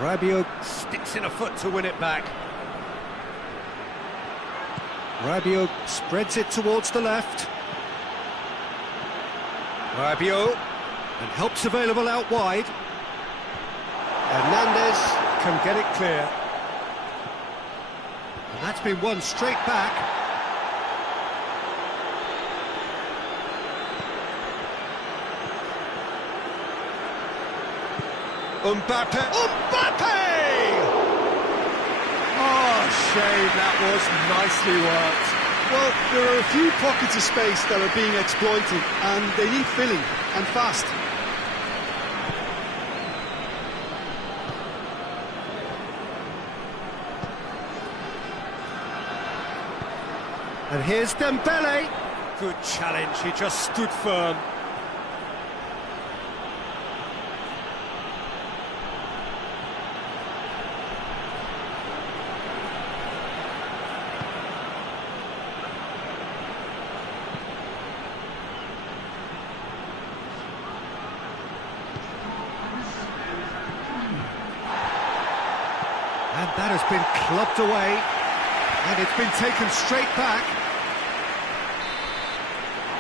Rabiot sticks in a foot to win it back. Rabiot spreads it towards the left. Rabiot, and help's available out wide. Hernandez can get it clear. And that's been won straight back. Mbappe! Mbappe! Oh, shame, that was nicely worked. Well, there are a few pockets of space that are being exploited, and they need filling, and fast. And here's Dembele. Good challenge, he just stood firm. And that has been clubbed away, and it's been taken straight back.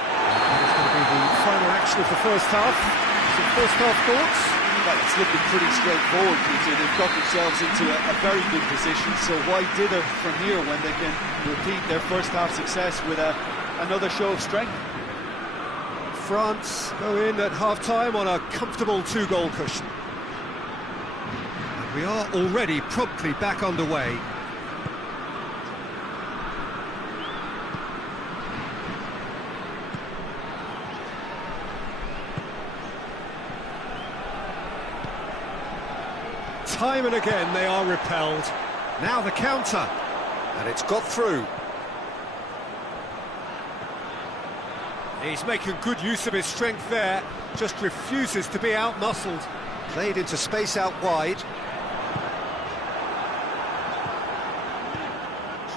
And that is going to be the final action of the first half. Some first half thoughts? Well, it's looking pretty straightforward, Peter. They've got themselves into a very good position, so why dither from here when they can repeat their first half success with another show of strength? France go in at half-time on a comfortable 2-goal cushion. We are already promptly back underway. Time and again they are repelled. Now the counter, and it's got through. He's making good use of his strength there, just refuses to be out-muscled. Played into space out wide.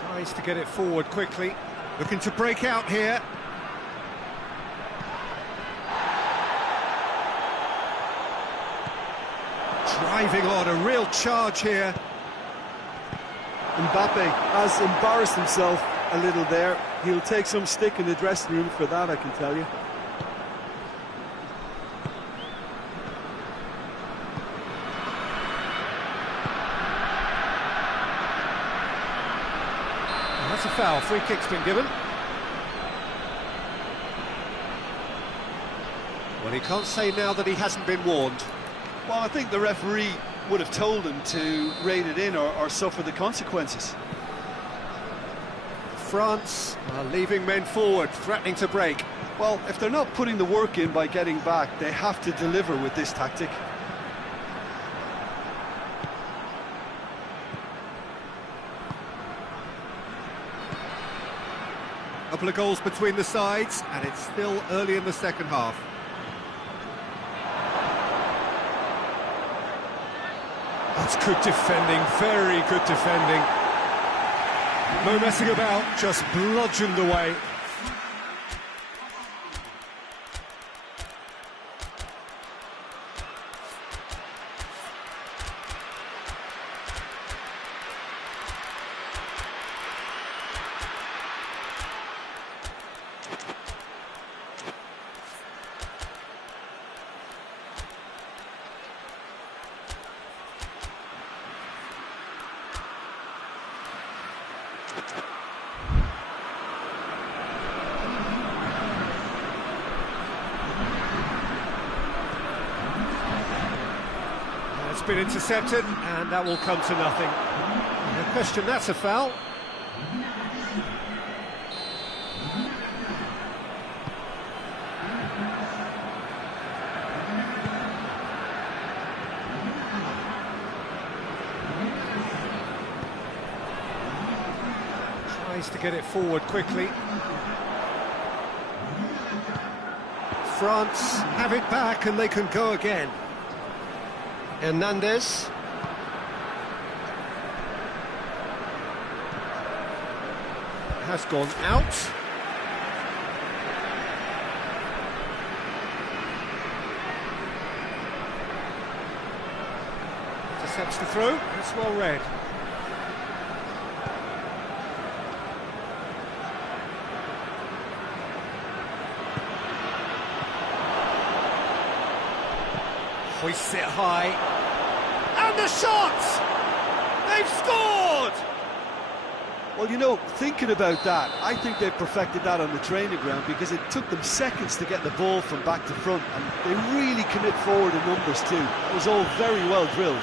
Tries to get it forward quickly, looking to break out here. driving on, a real charge here. Mbappe has embarrassed himself a little there. He'll take some stick in the dressing room for that, I can tell you. That's a foul. Free kick's been given. Well, he can't say now that he hasn't been warned. Well, I think the referee would have told him to rein it in or suffer the consequences. France are leaving men forward, threatening to break. Well, if they're not putting the work in by getting back, they have to deliver with this tactic. A couple of goals between the sides, and it's still early in the second half. That's good defending, very good defending. No messing about, just bludgeoned away. It's been intercepted, and that will come to nothing. No question, that's a foul. Tries to get it forward quickly. France have it back, and they can go again. Hernandez. Has gone out. Intercepts the throw. It's well read. Hoists it high, and the shot! They've scored! Well, you know, thinking about that, I think they've perfected that on the training ground because it took them seconds to get the ball from back to front, and they really commit forward in numbers too. It was all very well drilled.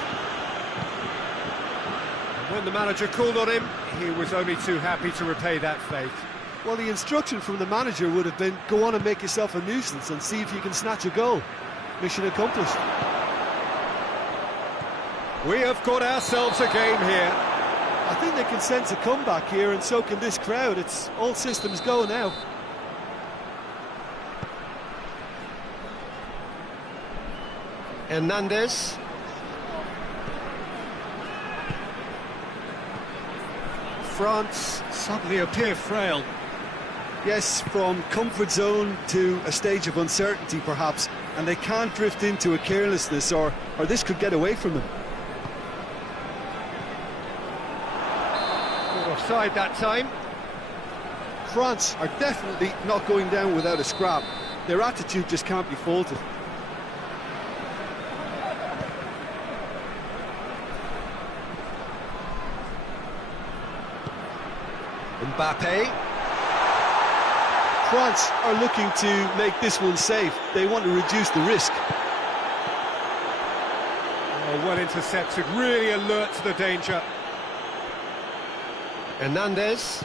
When the manager called on him, he was only too happy to repay that faith. Well, the instruction from the manager would have been, go on and make yourself a nuisance and see if you can snatch a goal. Mission accomplished. We have got ourselves a game here. I think they can sense a comeback here, and so can this crowd. It's all systems go now. Hernandez. France suddenly appear frail. Yes, from comfort zone to a stage of uncertainty perhaps, and they can't drift into a carelessness or this could get away from them. Offside that time. France are definitely not going down without a scrap. Their attitude just can't be faulted. Mbappe. France are looking to make this one safe. They want to reduce the risk. Oh, well intercepted, really alert to the danger. Hernandez.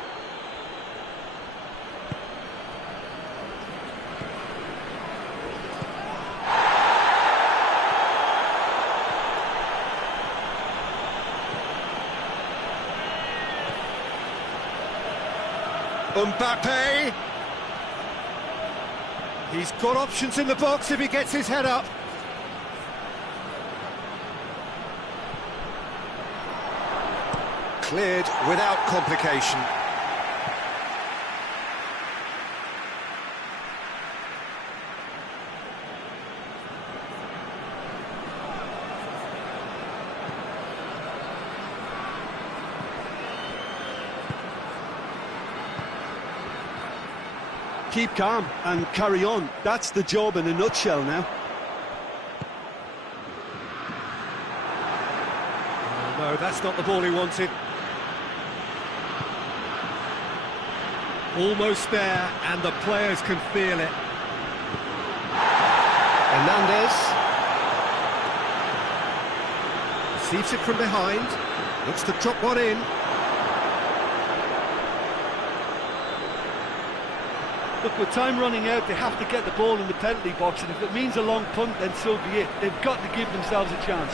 Mbappe. He's got options in the box if he gets his head up. Cleared without complication. keep calm and carry on. That's the job in a nutshell now. Oh, no, that's not the ball he wanted. Almost there, and the players can feel it. Hernandez receives it from behind, looks to drop one in. Look, with time running out, they have to get the ball in the penalty box, and if it means a long punt, then so be it. They've got to give themselves a chance.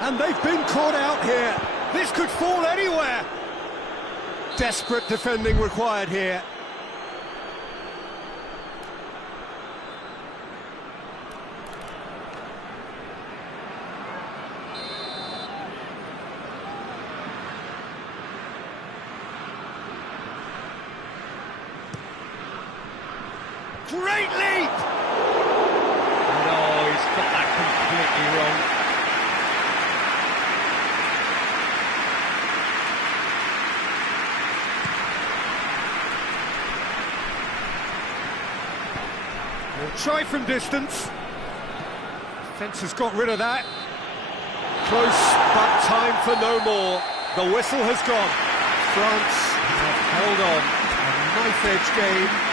And they've been caught out here. This could fall anywhere. Desperate defending required here. Great leap! No, he's got that completely wrong. Try from distance. Defence has got rid of that. Close, but time for no more. The whistle has gone. France have held on. A knife-edge game.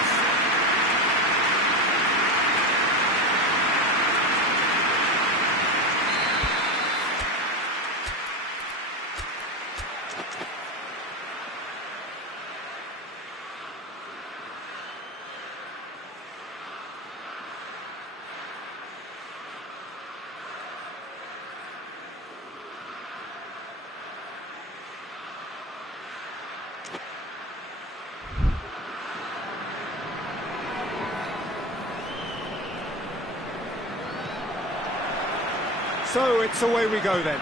So it's away we go then.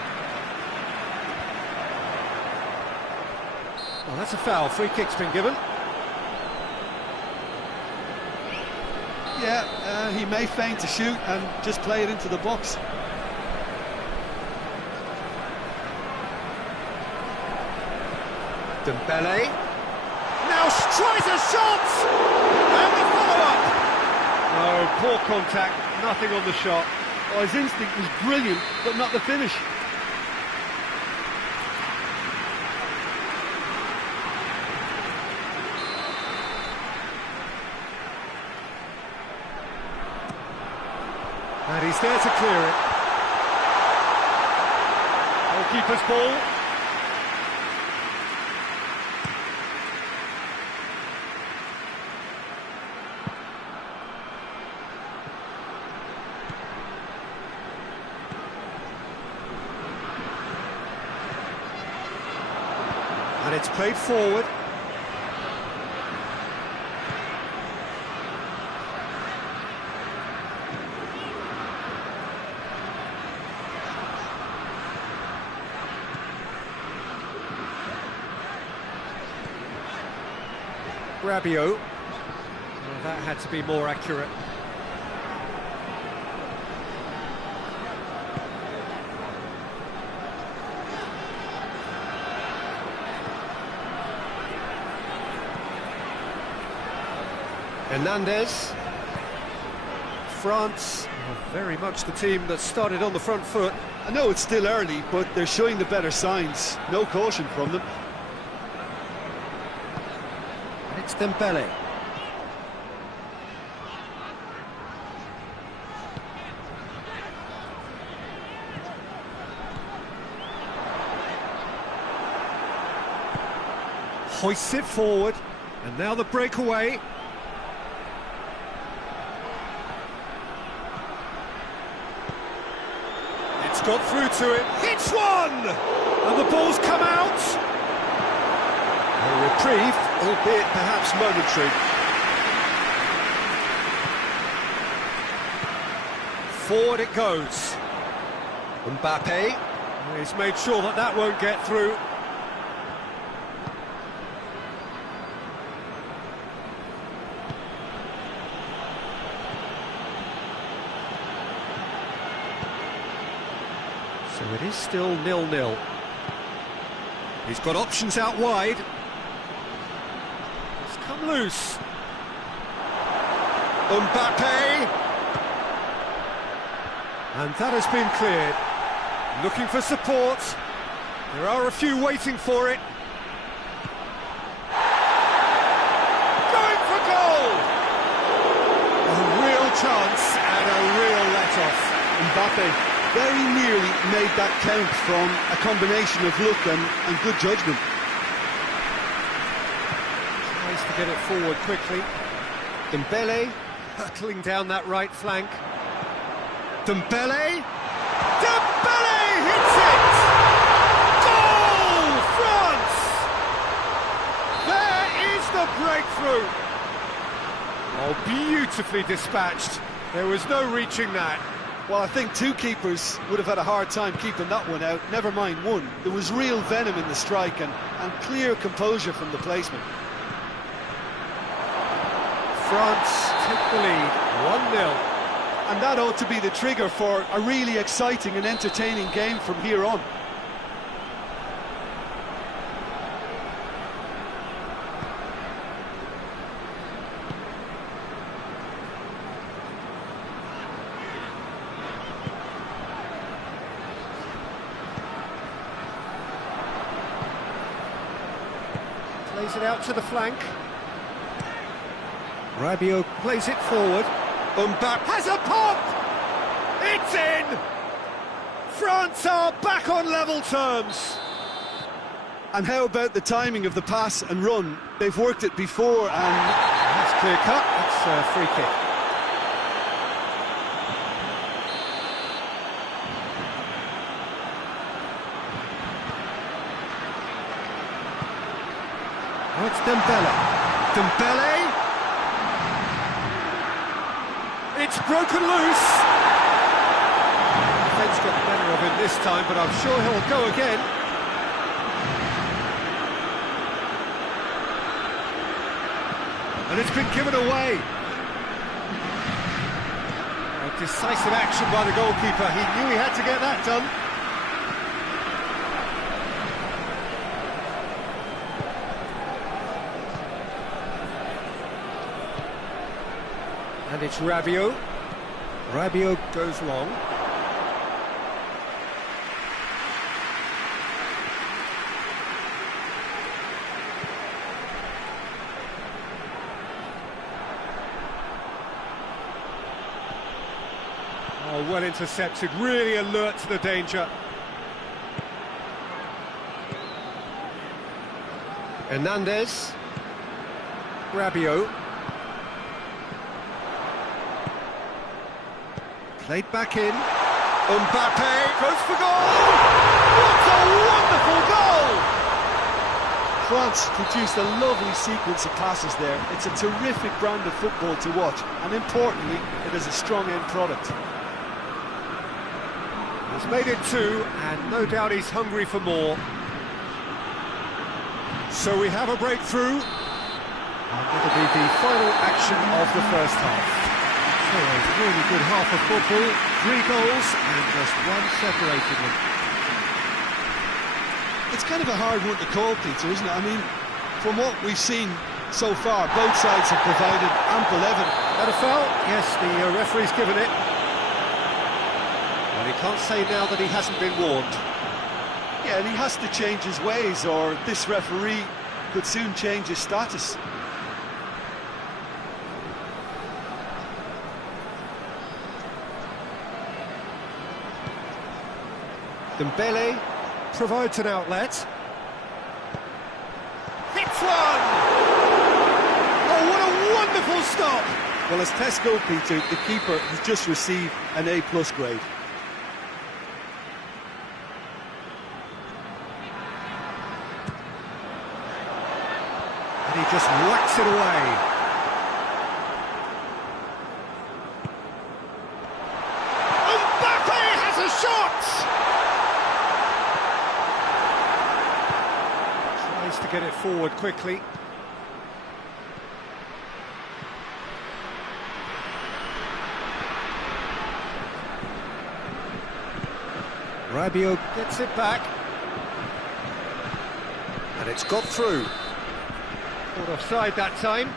Well, that's a foul. Free kick's been given. Yeah, he may feign to shoot and just play it into the box. Dembele. Now tries a shot! And the follow-up! No, poor contact, nothing on the shot. Oh, his instinct was brilliant, but not the finish. And he's there to clear it. Goalkeeper's ball. And it's played forward. Rabiot. Well, that had to be more accurate. Hernandez. France, very much the team that started on the front foot. I know it's still early, but they're showing the better signs. No caution from them. And it's Dembele. Hoists it forward, and now the breakaway. It's got through to it, hits one! And the ball's come out! A reprieve, albeit perhaps momentary. Forward it goes. Mbappe, he's made sure that that won't get through. It is still 0-0. He's got options out wide. It's come loose. Mbappe! And that has been cleared. Looking for support. There are a few waiting for it. Going for goal! A real chance and a real let-off. Mbappe very nearly made that count from a combination of luck and good judgment. Tries to get it forward quickly. Dembele hurtling down that right flank. Dembele! Dembele hits it! Goal! France! There is the breakthrough! Oh, beautifully dispatched. There was no reaching that. Well, I think two keepers would have had a hard time keeping that one out, never mind one. There was real venom in the strike and clear composure from the placement. France take the lead, 1-0. And that ought to be the trigger for a really exciting and entertaining game from here on. Plays it out to the flank. Rabiot plays it forward. Mbappe has a pop! It's in! France are back on level terms. And how about the timing of the pass and run? They've worked it before and... That's clear cut, it's a free kick. Oh, it's Dembele. Dembele! It's broken loose! Defence got the better of him this time, but I'm sure he'll go again. And it's been given away. A decisive action by the goalkeeper. He knew he had to get that done. And it's Rabiot. Rabiot goes long. Oh, well intercepted, really alert to the danger. Hernandez. Rabiot. Played back in. Mbappe goes for goal! What a wonderful goal! France produced a lovely sequence of passes there. It's a terrific brand of football to watch, and importantly, it is a strong end product. He's made it two, and no doubt he's hungry for more. So we have a breakthrough, and it'll be the final action of the first half. So a really good half of football, 3 goals and just one separated them. It's kind of a hard one to call, Peter, isn't it? I mean, from what we've seen so far, both sides have provided ample evidence. That a foul? Yes, the referee's given it. Well, he can't say now that he hasn't been warned. Yeah, and he has to change his ways, or this referee could soon change his status. Dembele provides an outlet. Hits one! Oh, what a wonderful stop! Well, as tests go, Peter, the keeper has just received an A+ grade. And he just whacks it away. To get it forward quickly. Rabiot gets it back. And it's got through. Caught offside that time.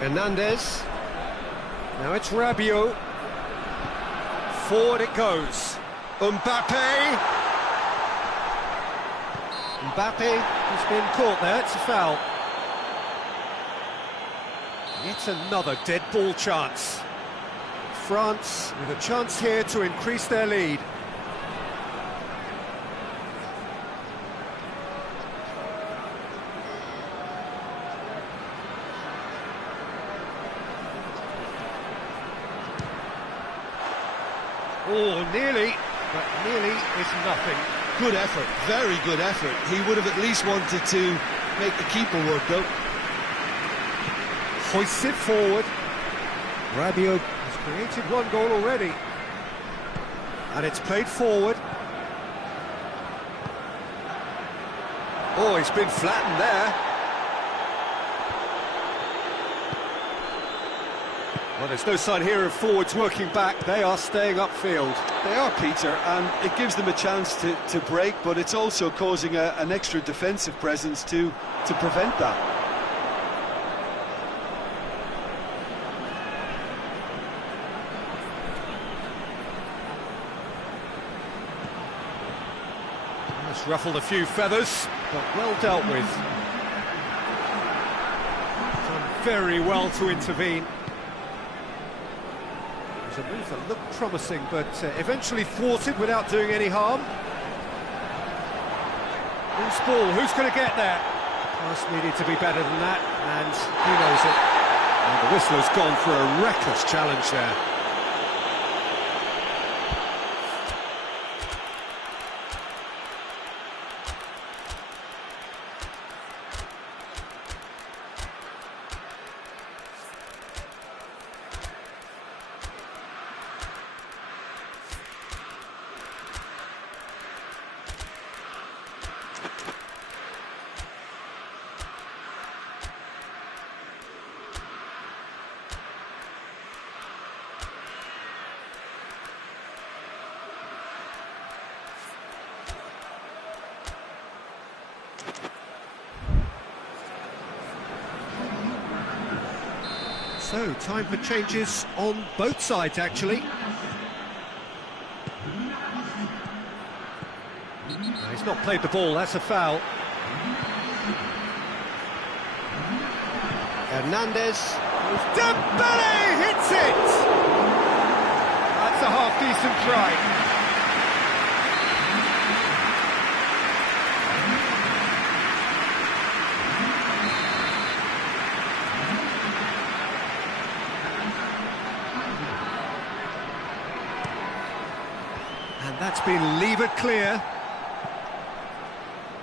Hernandez. Now it's Rabiot. Forward it goes. Mbappe. Mbappe has been caught there, it's a foul. Yet another dead ball chance. France with a chance here to increase their lead. Oh, nearly, but nearly is nothing. Good effort, very good effort. He would have at least wanted to make the keeper work, though. Hoists it forward. Rabiot has created one goal already. And it's played forward. Oh, he's been flattened there. Well, there's no sign here of forwards working back. They are staying upfield. They are, Peter, and it gives them a chance to break, but it's also causing an extra defensive presence to prevent that. It's ruffled a few feathers, but well dealt with. Done very well to intervene. A move that looked promising, but eventually thwarted without doing any harm. Loose ball, who's going to get there? Pass needed to be better than that, and he knows it. And the whistler's gone for a reckless challenge there. So, time for changes on both sides, actually. No, he's not played the ball, that's a foul. Hernandez. Dembele hits it! That's a half-decent try. And that's been levered clear.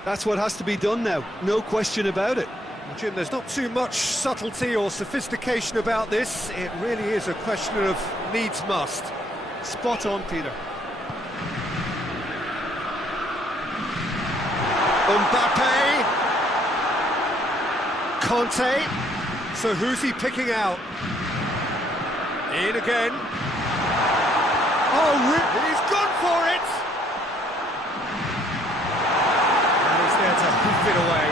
That's what has to be done now, no question about it. Well, Jim, there's not too much subtlety or sophistication about this. It really is a question of needs must. Spot on, Peter. Mbappe. Conte. So who's he picking out? In again. Oh, he's gone for it! And he's there to hoof it away.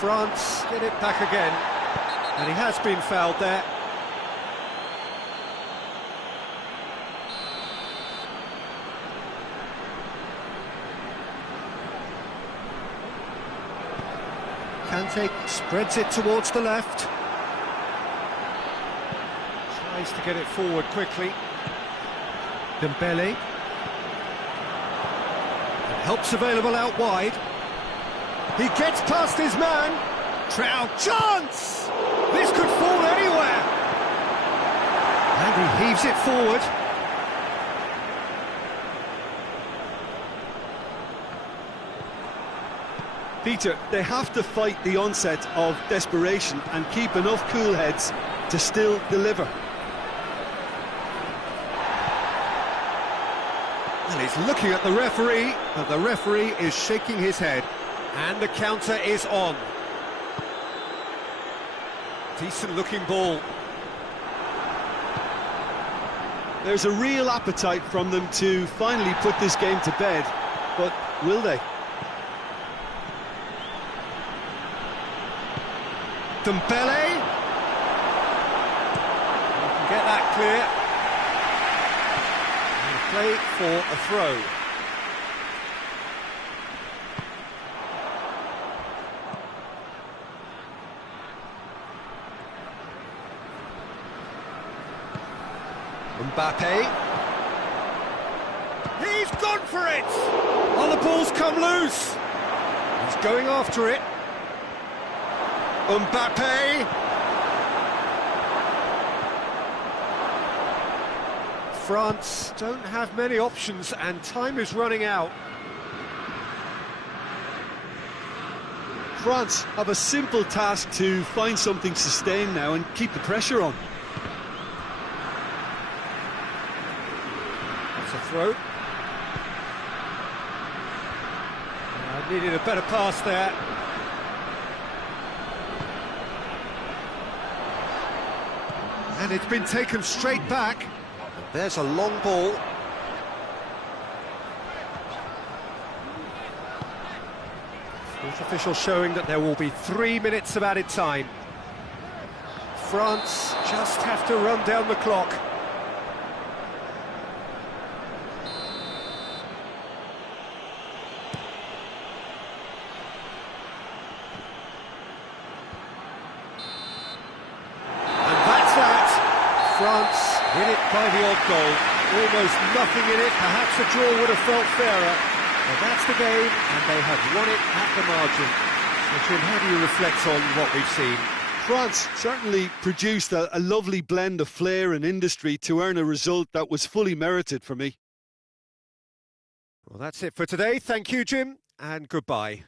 France get it back again. And he has been fouled there. Kante spreads it towards the left. Tries to get it forward quickly. Dembele. And help's available out wide. He gets past his man. Trout, chance! This could fall anywhere. And he heaves it forward. Peter, they have to fight the onset of desperation and keep enough cool heads to still deliver. And he's looking at the referee, and the referee is shaking his head. And the counter is on. Decent looking ball. There's a real appetite from them to finally put this game to bed, but will they? Dembele. You can get that clear. And play for a throw. Mbappe. He's gone for it! Oh, the ball's come loose. He's going after it. Mbappe. France don't have many options and time is running out. France have a simple task to find something sustained now and keep the pressure on. That's a throw. Needed a better pass there. And it's been taken straight back. And there's a long ball. Fourth official showing that there will be 3 minutes of added time. France just have to run down the clock. France win it by the odd goal. Almost nothing in it. Perhaps a draw would have felt fairer. But that's the game, and they have won it at the margin. So, Jim, how do you reflect on what we've seen? France certainly produced a lovely blend of flair and industry to earn a result that was fully merited for me. Well, that's it for today. Thank you, Jim, and goodbye.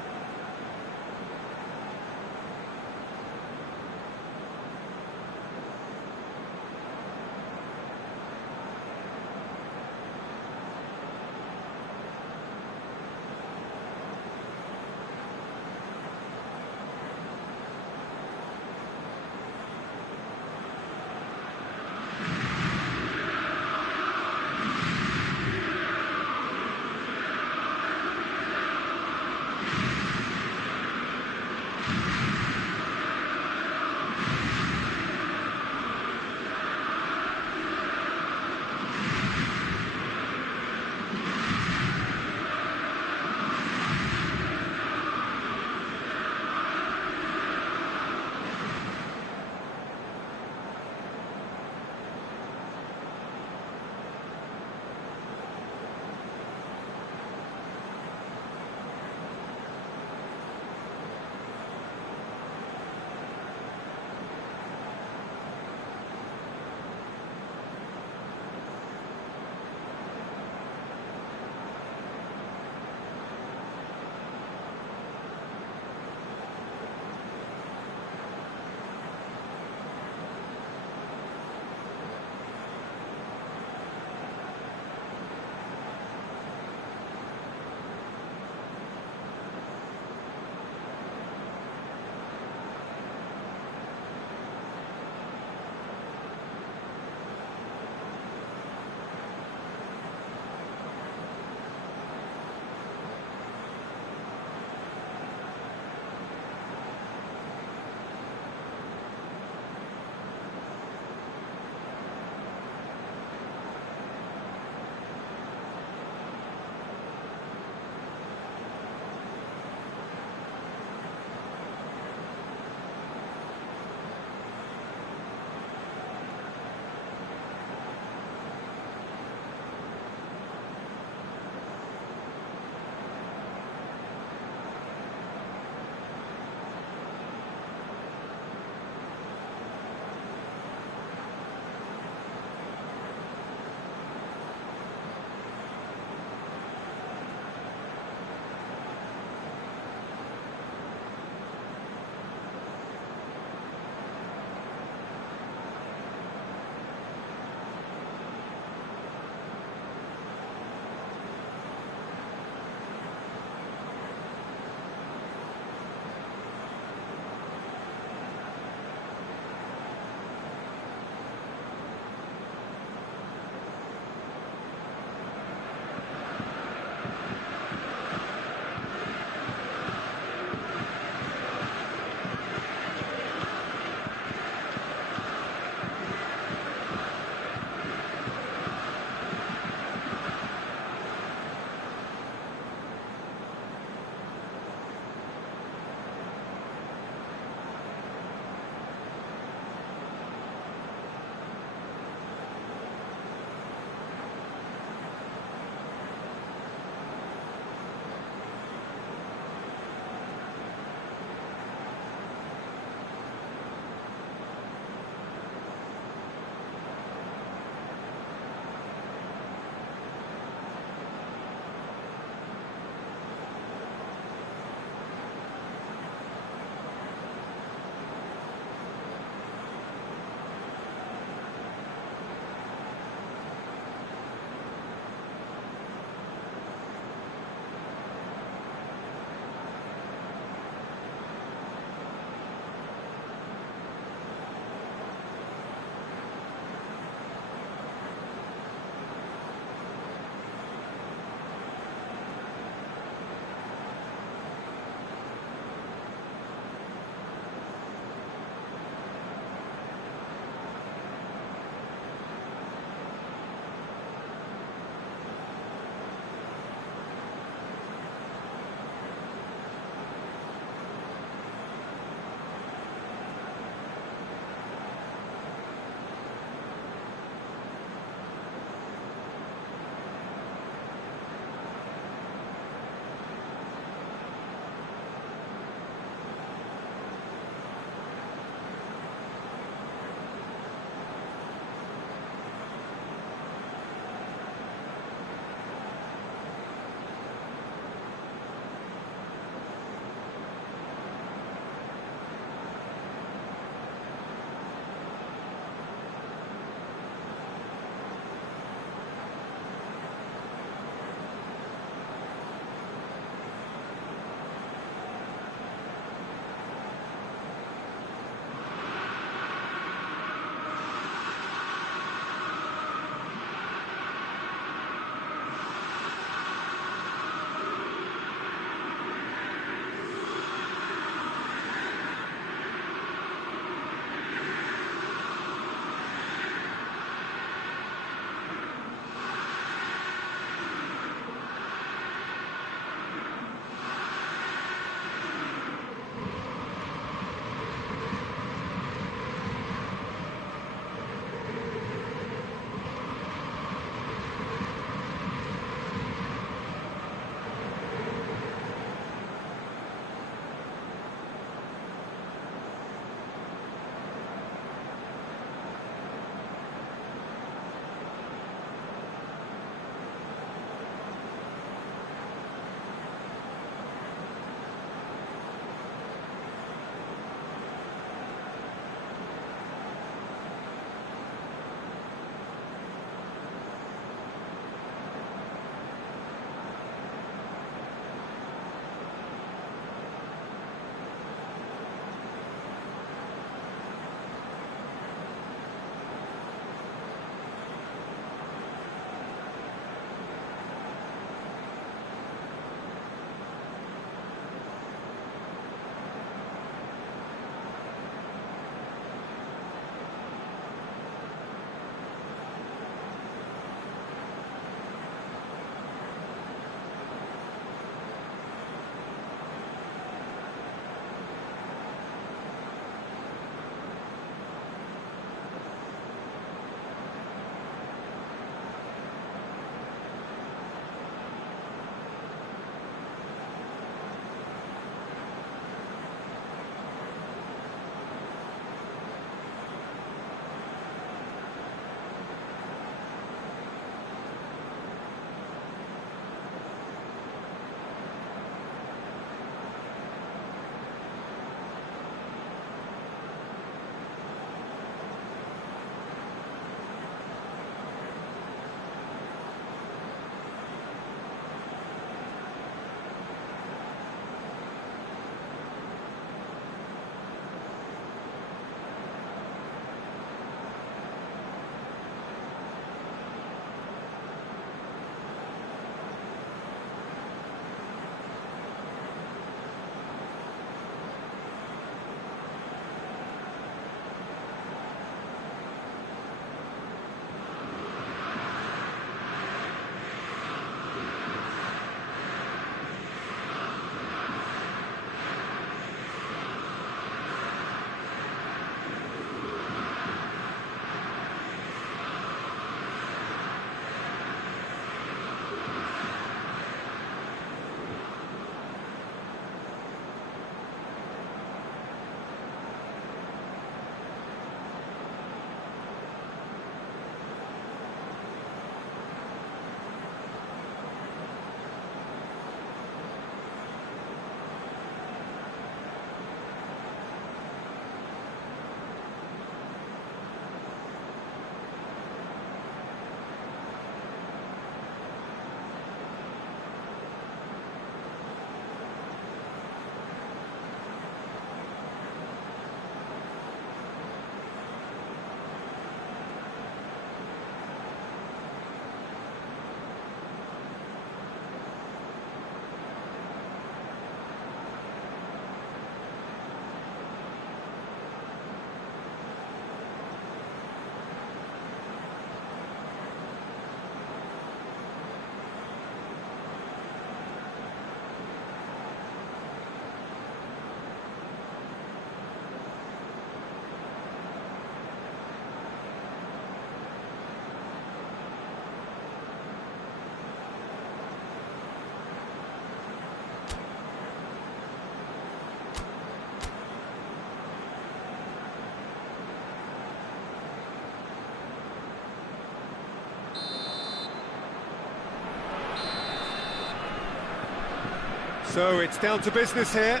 So it's down to business here.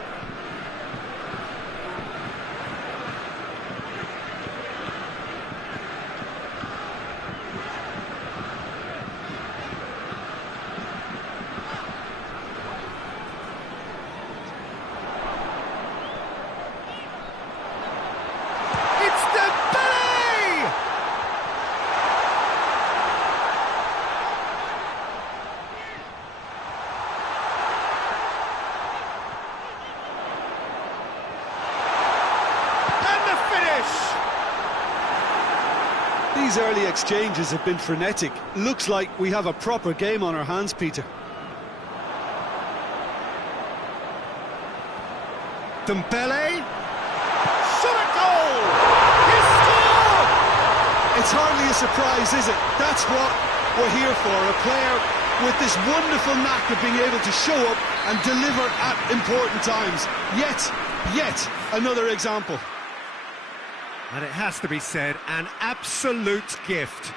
These early exchanges have been frenetic. Looks like we have a proper game on our hands, Peter. Dembele. Shot a goal! He scored! It's hardly a surprise, is it? That's what we're here for. A player with this wonderful knack of being able to show up and deliver at important times. Yet another example. And it has to be said, an absolute gift.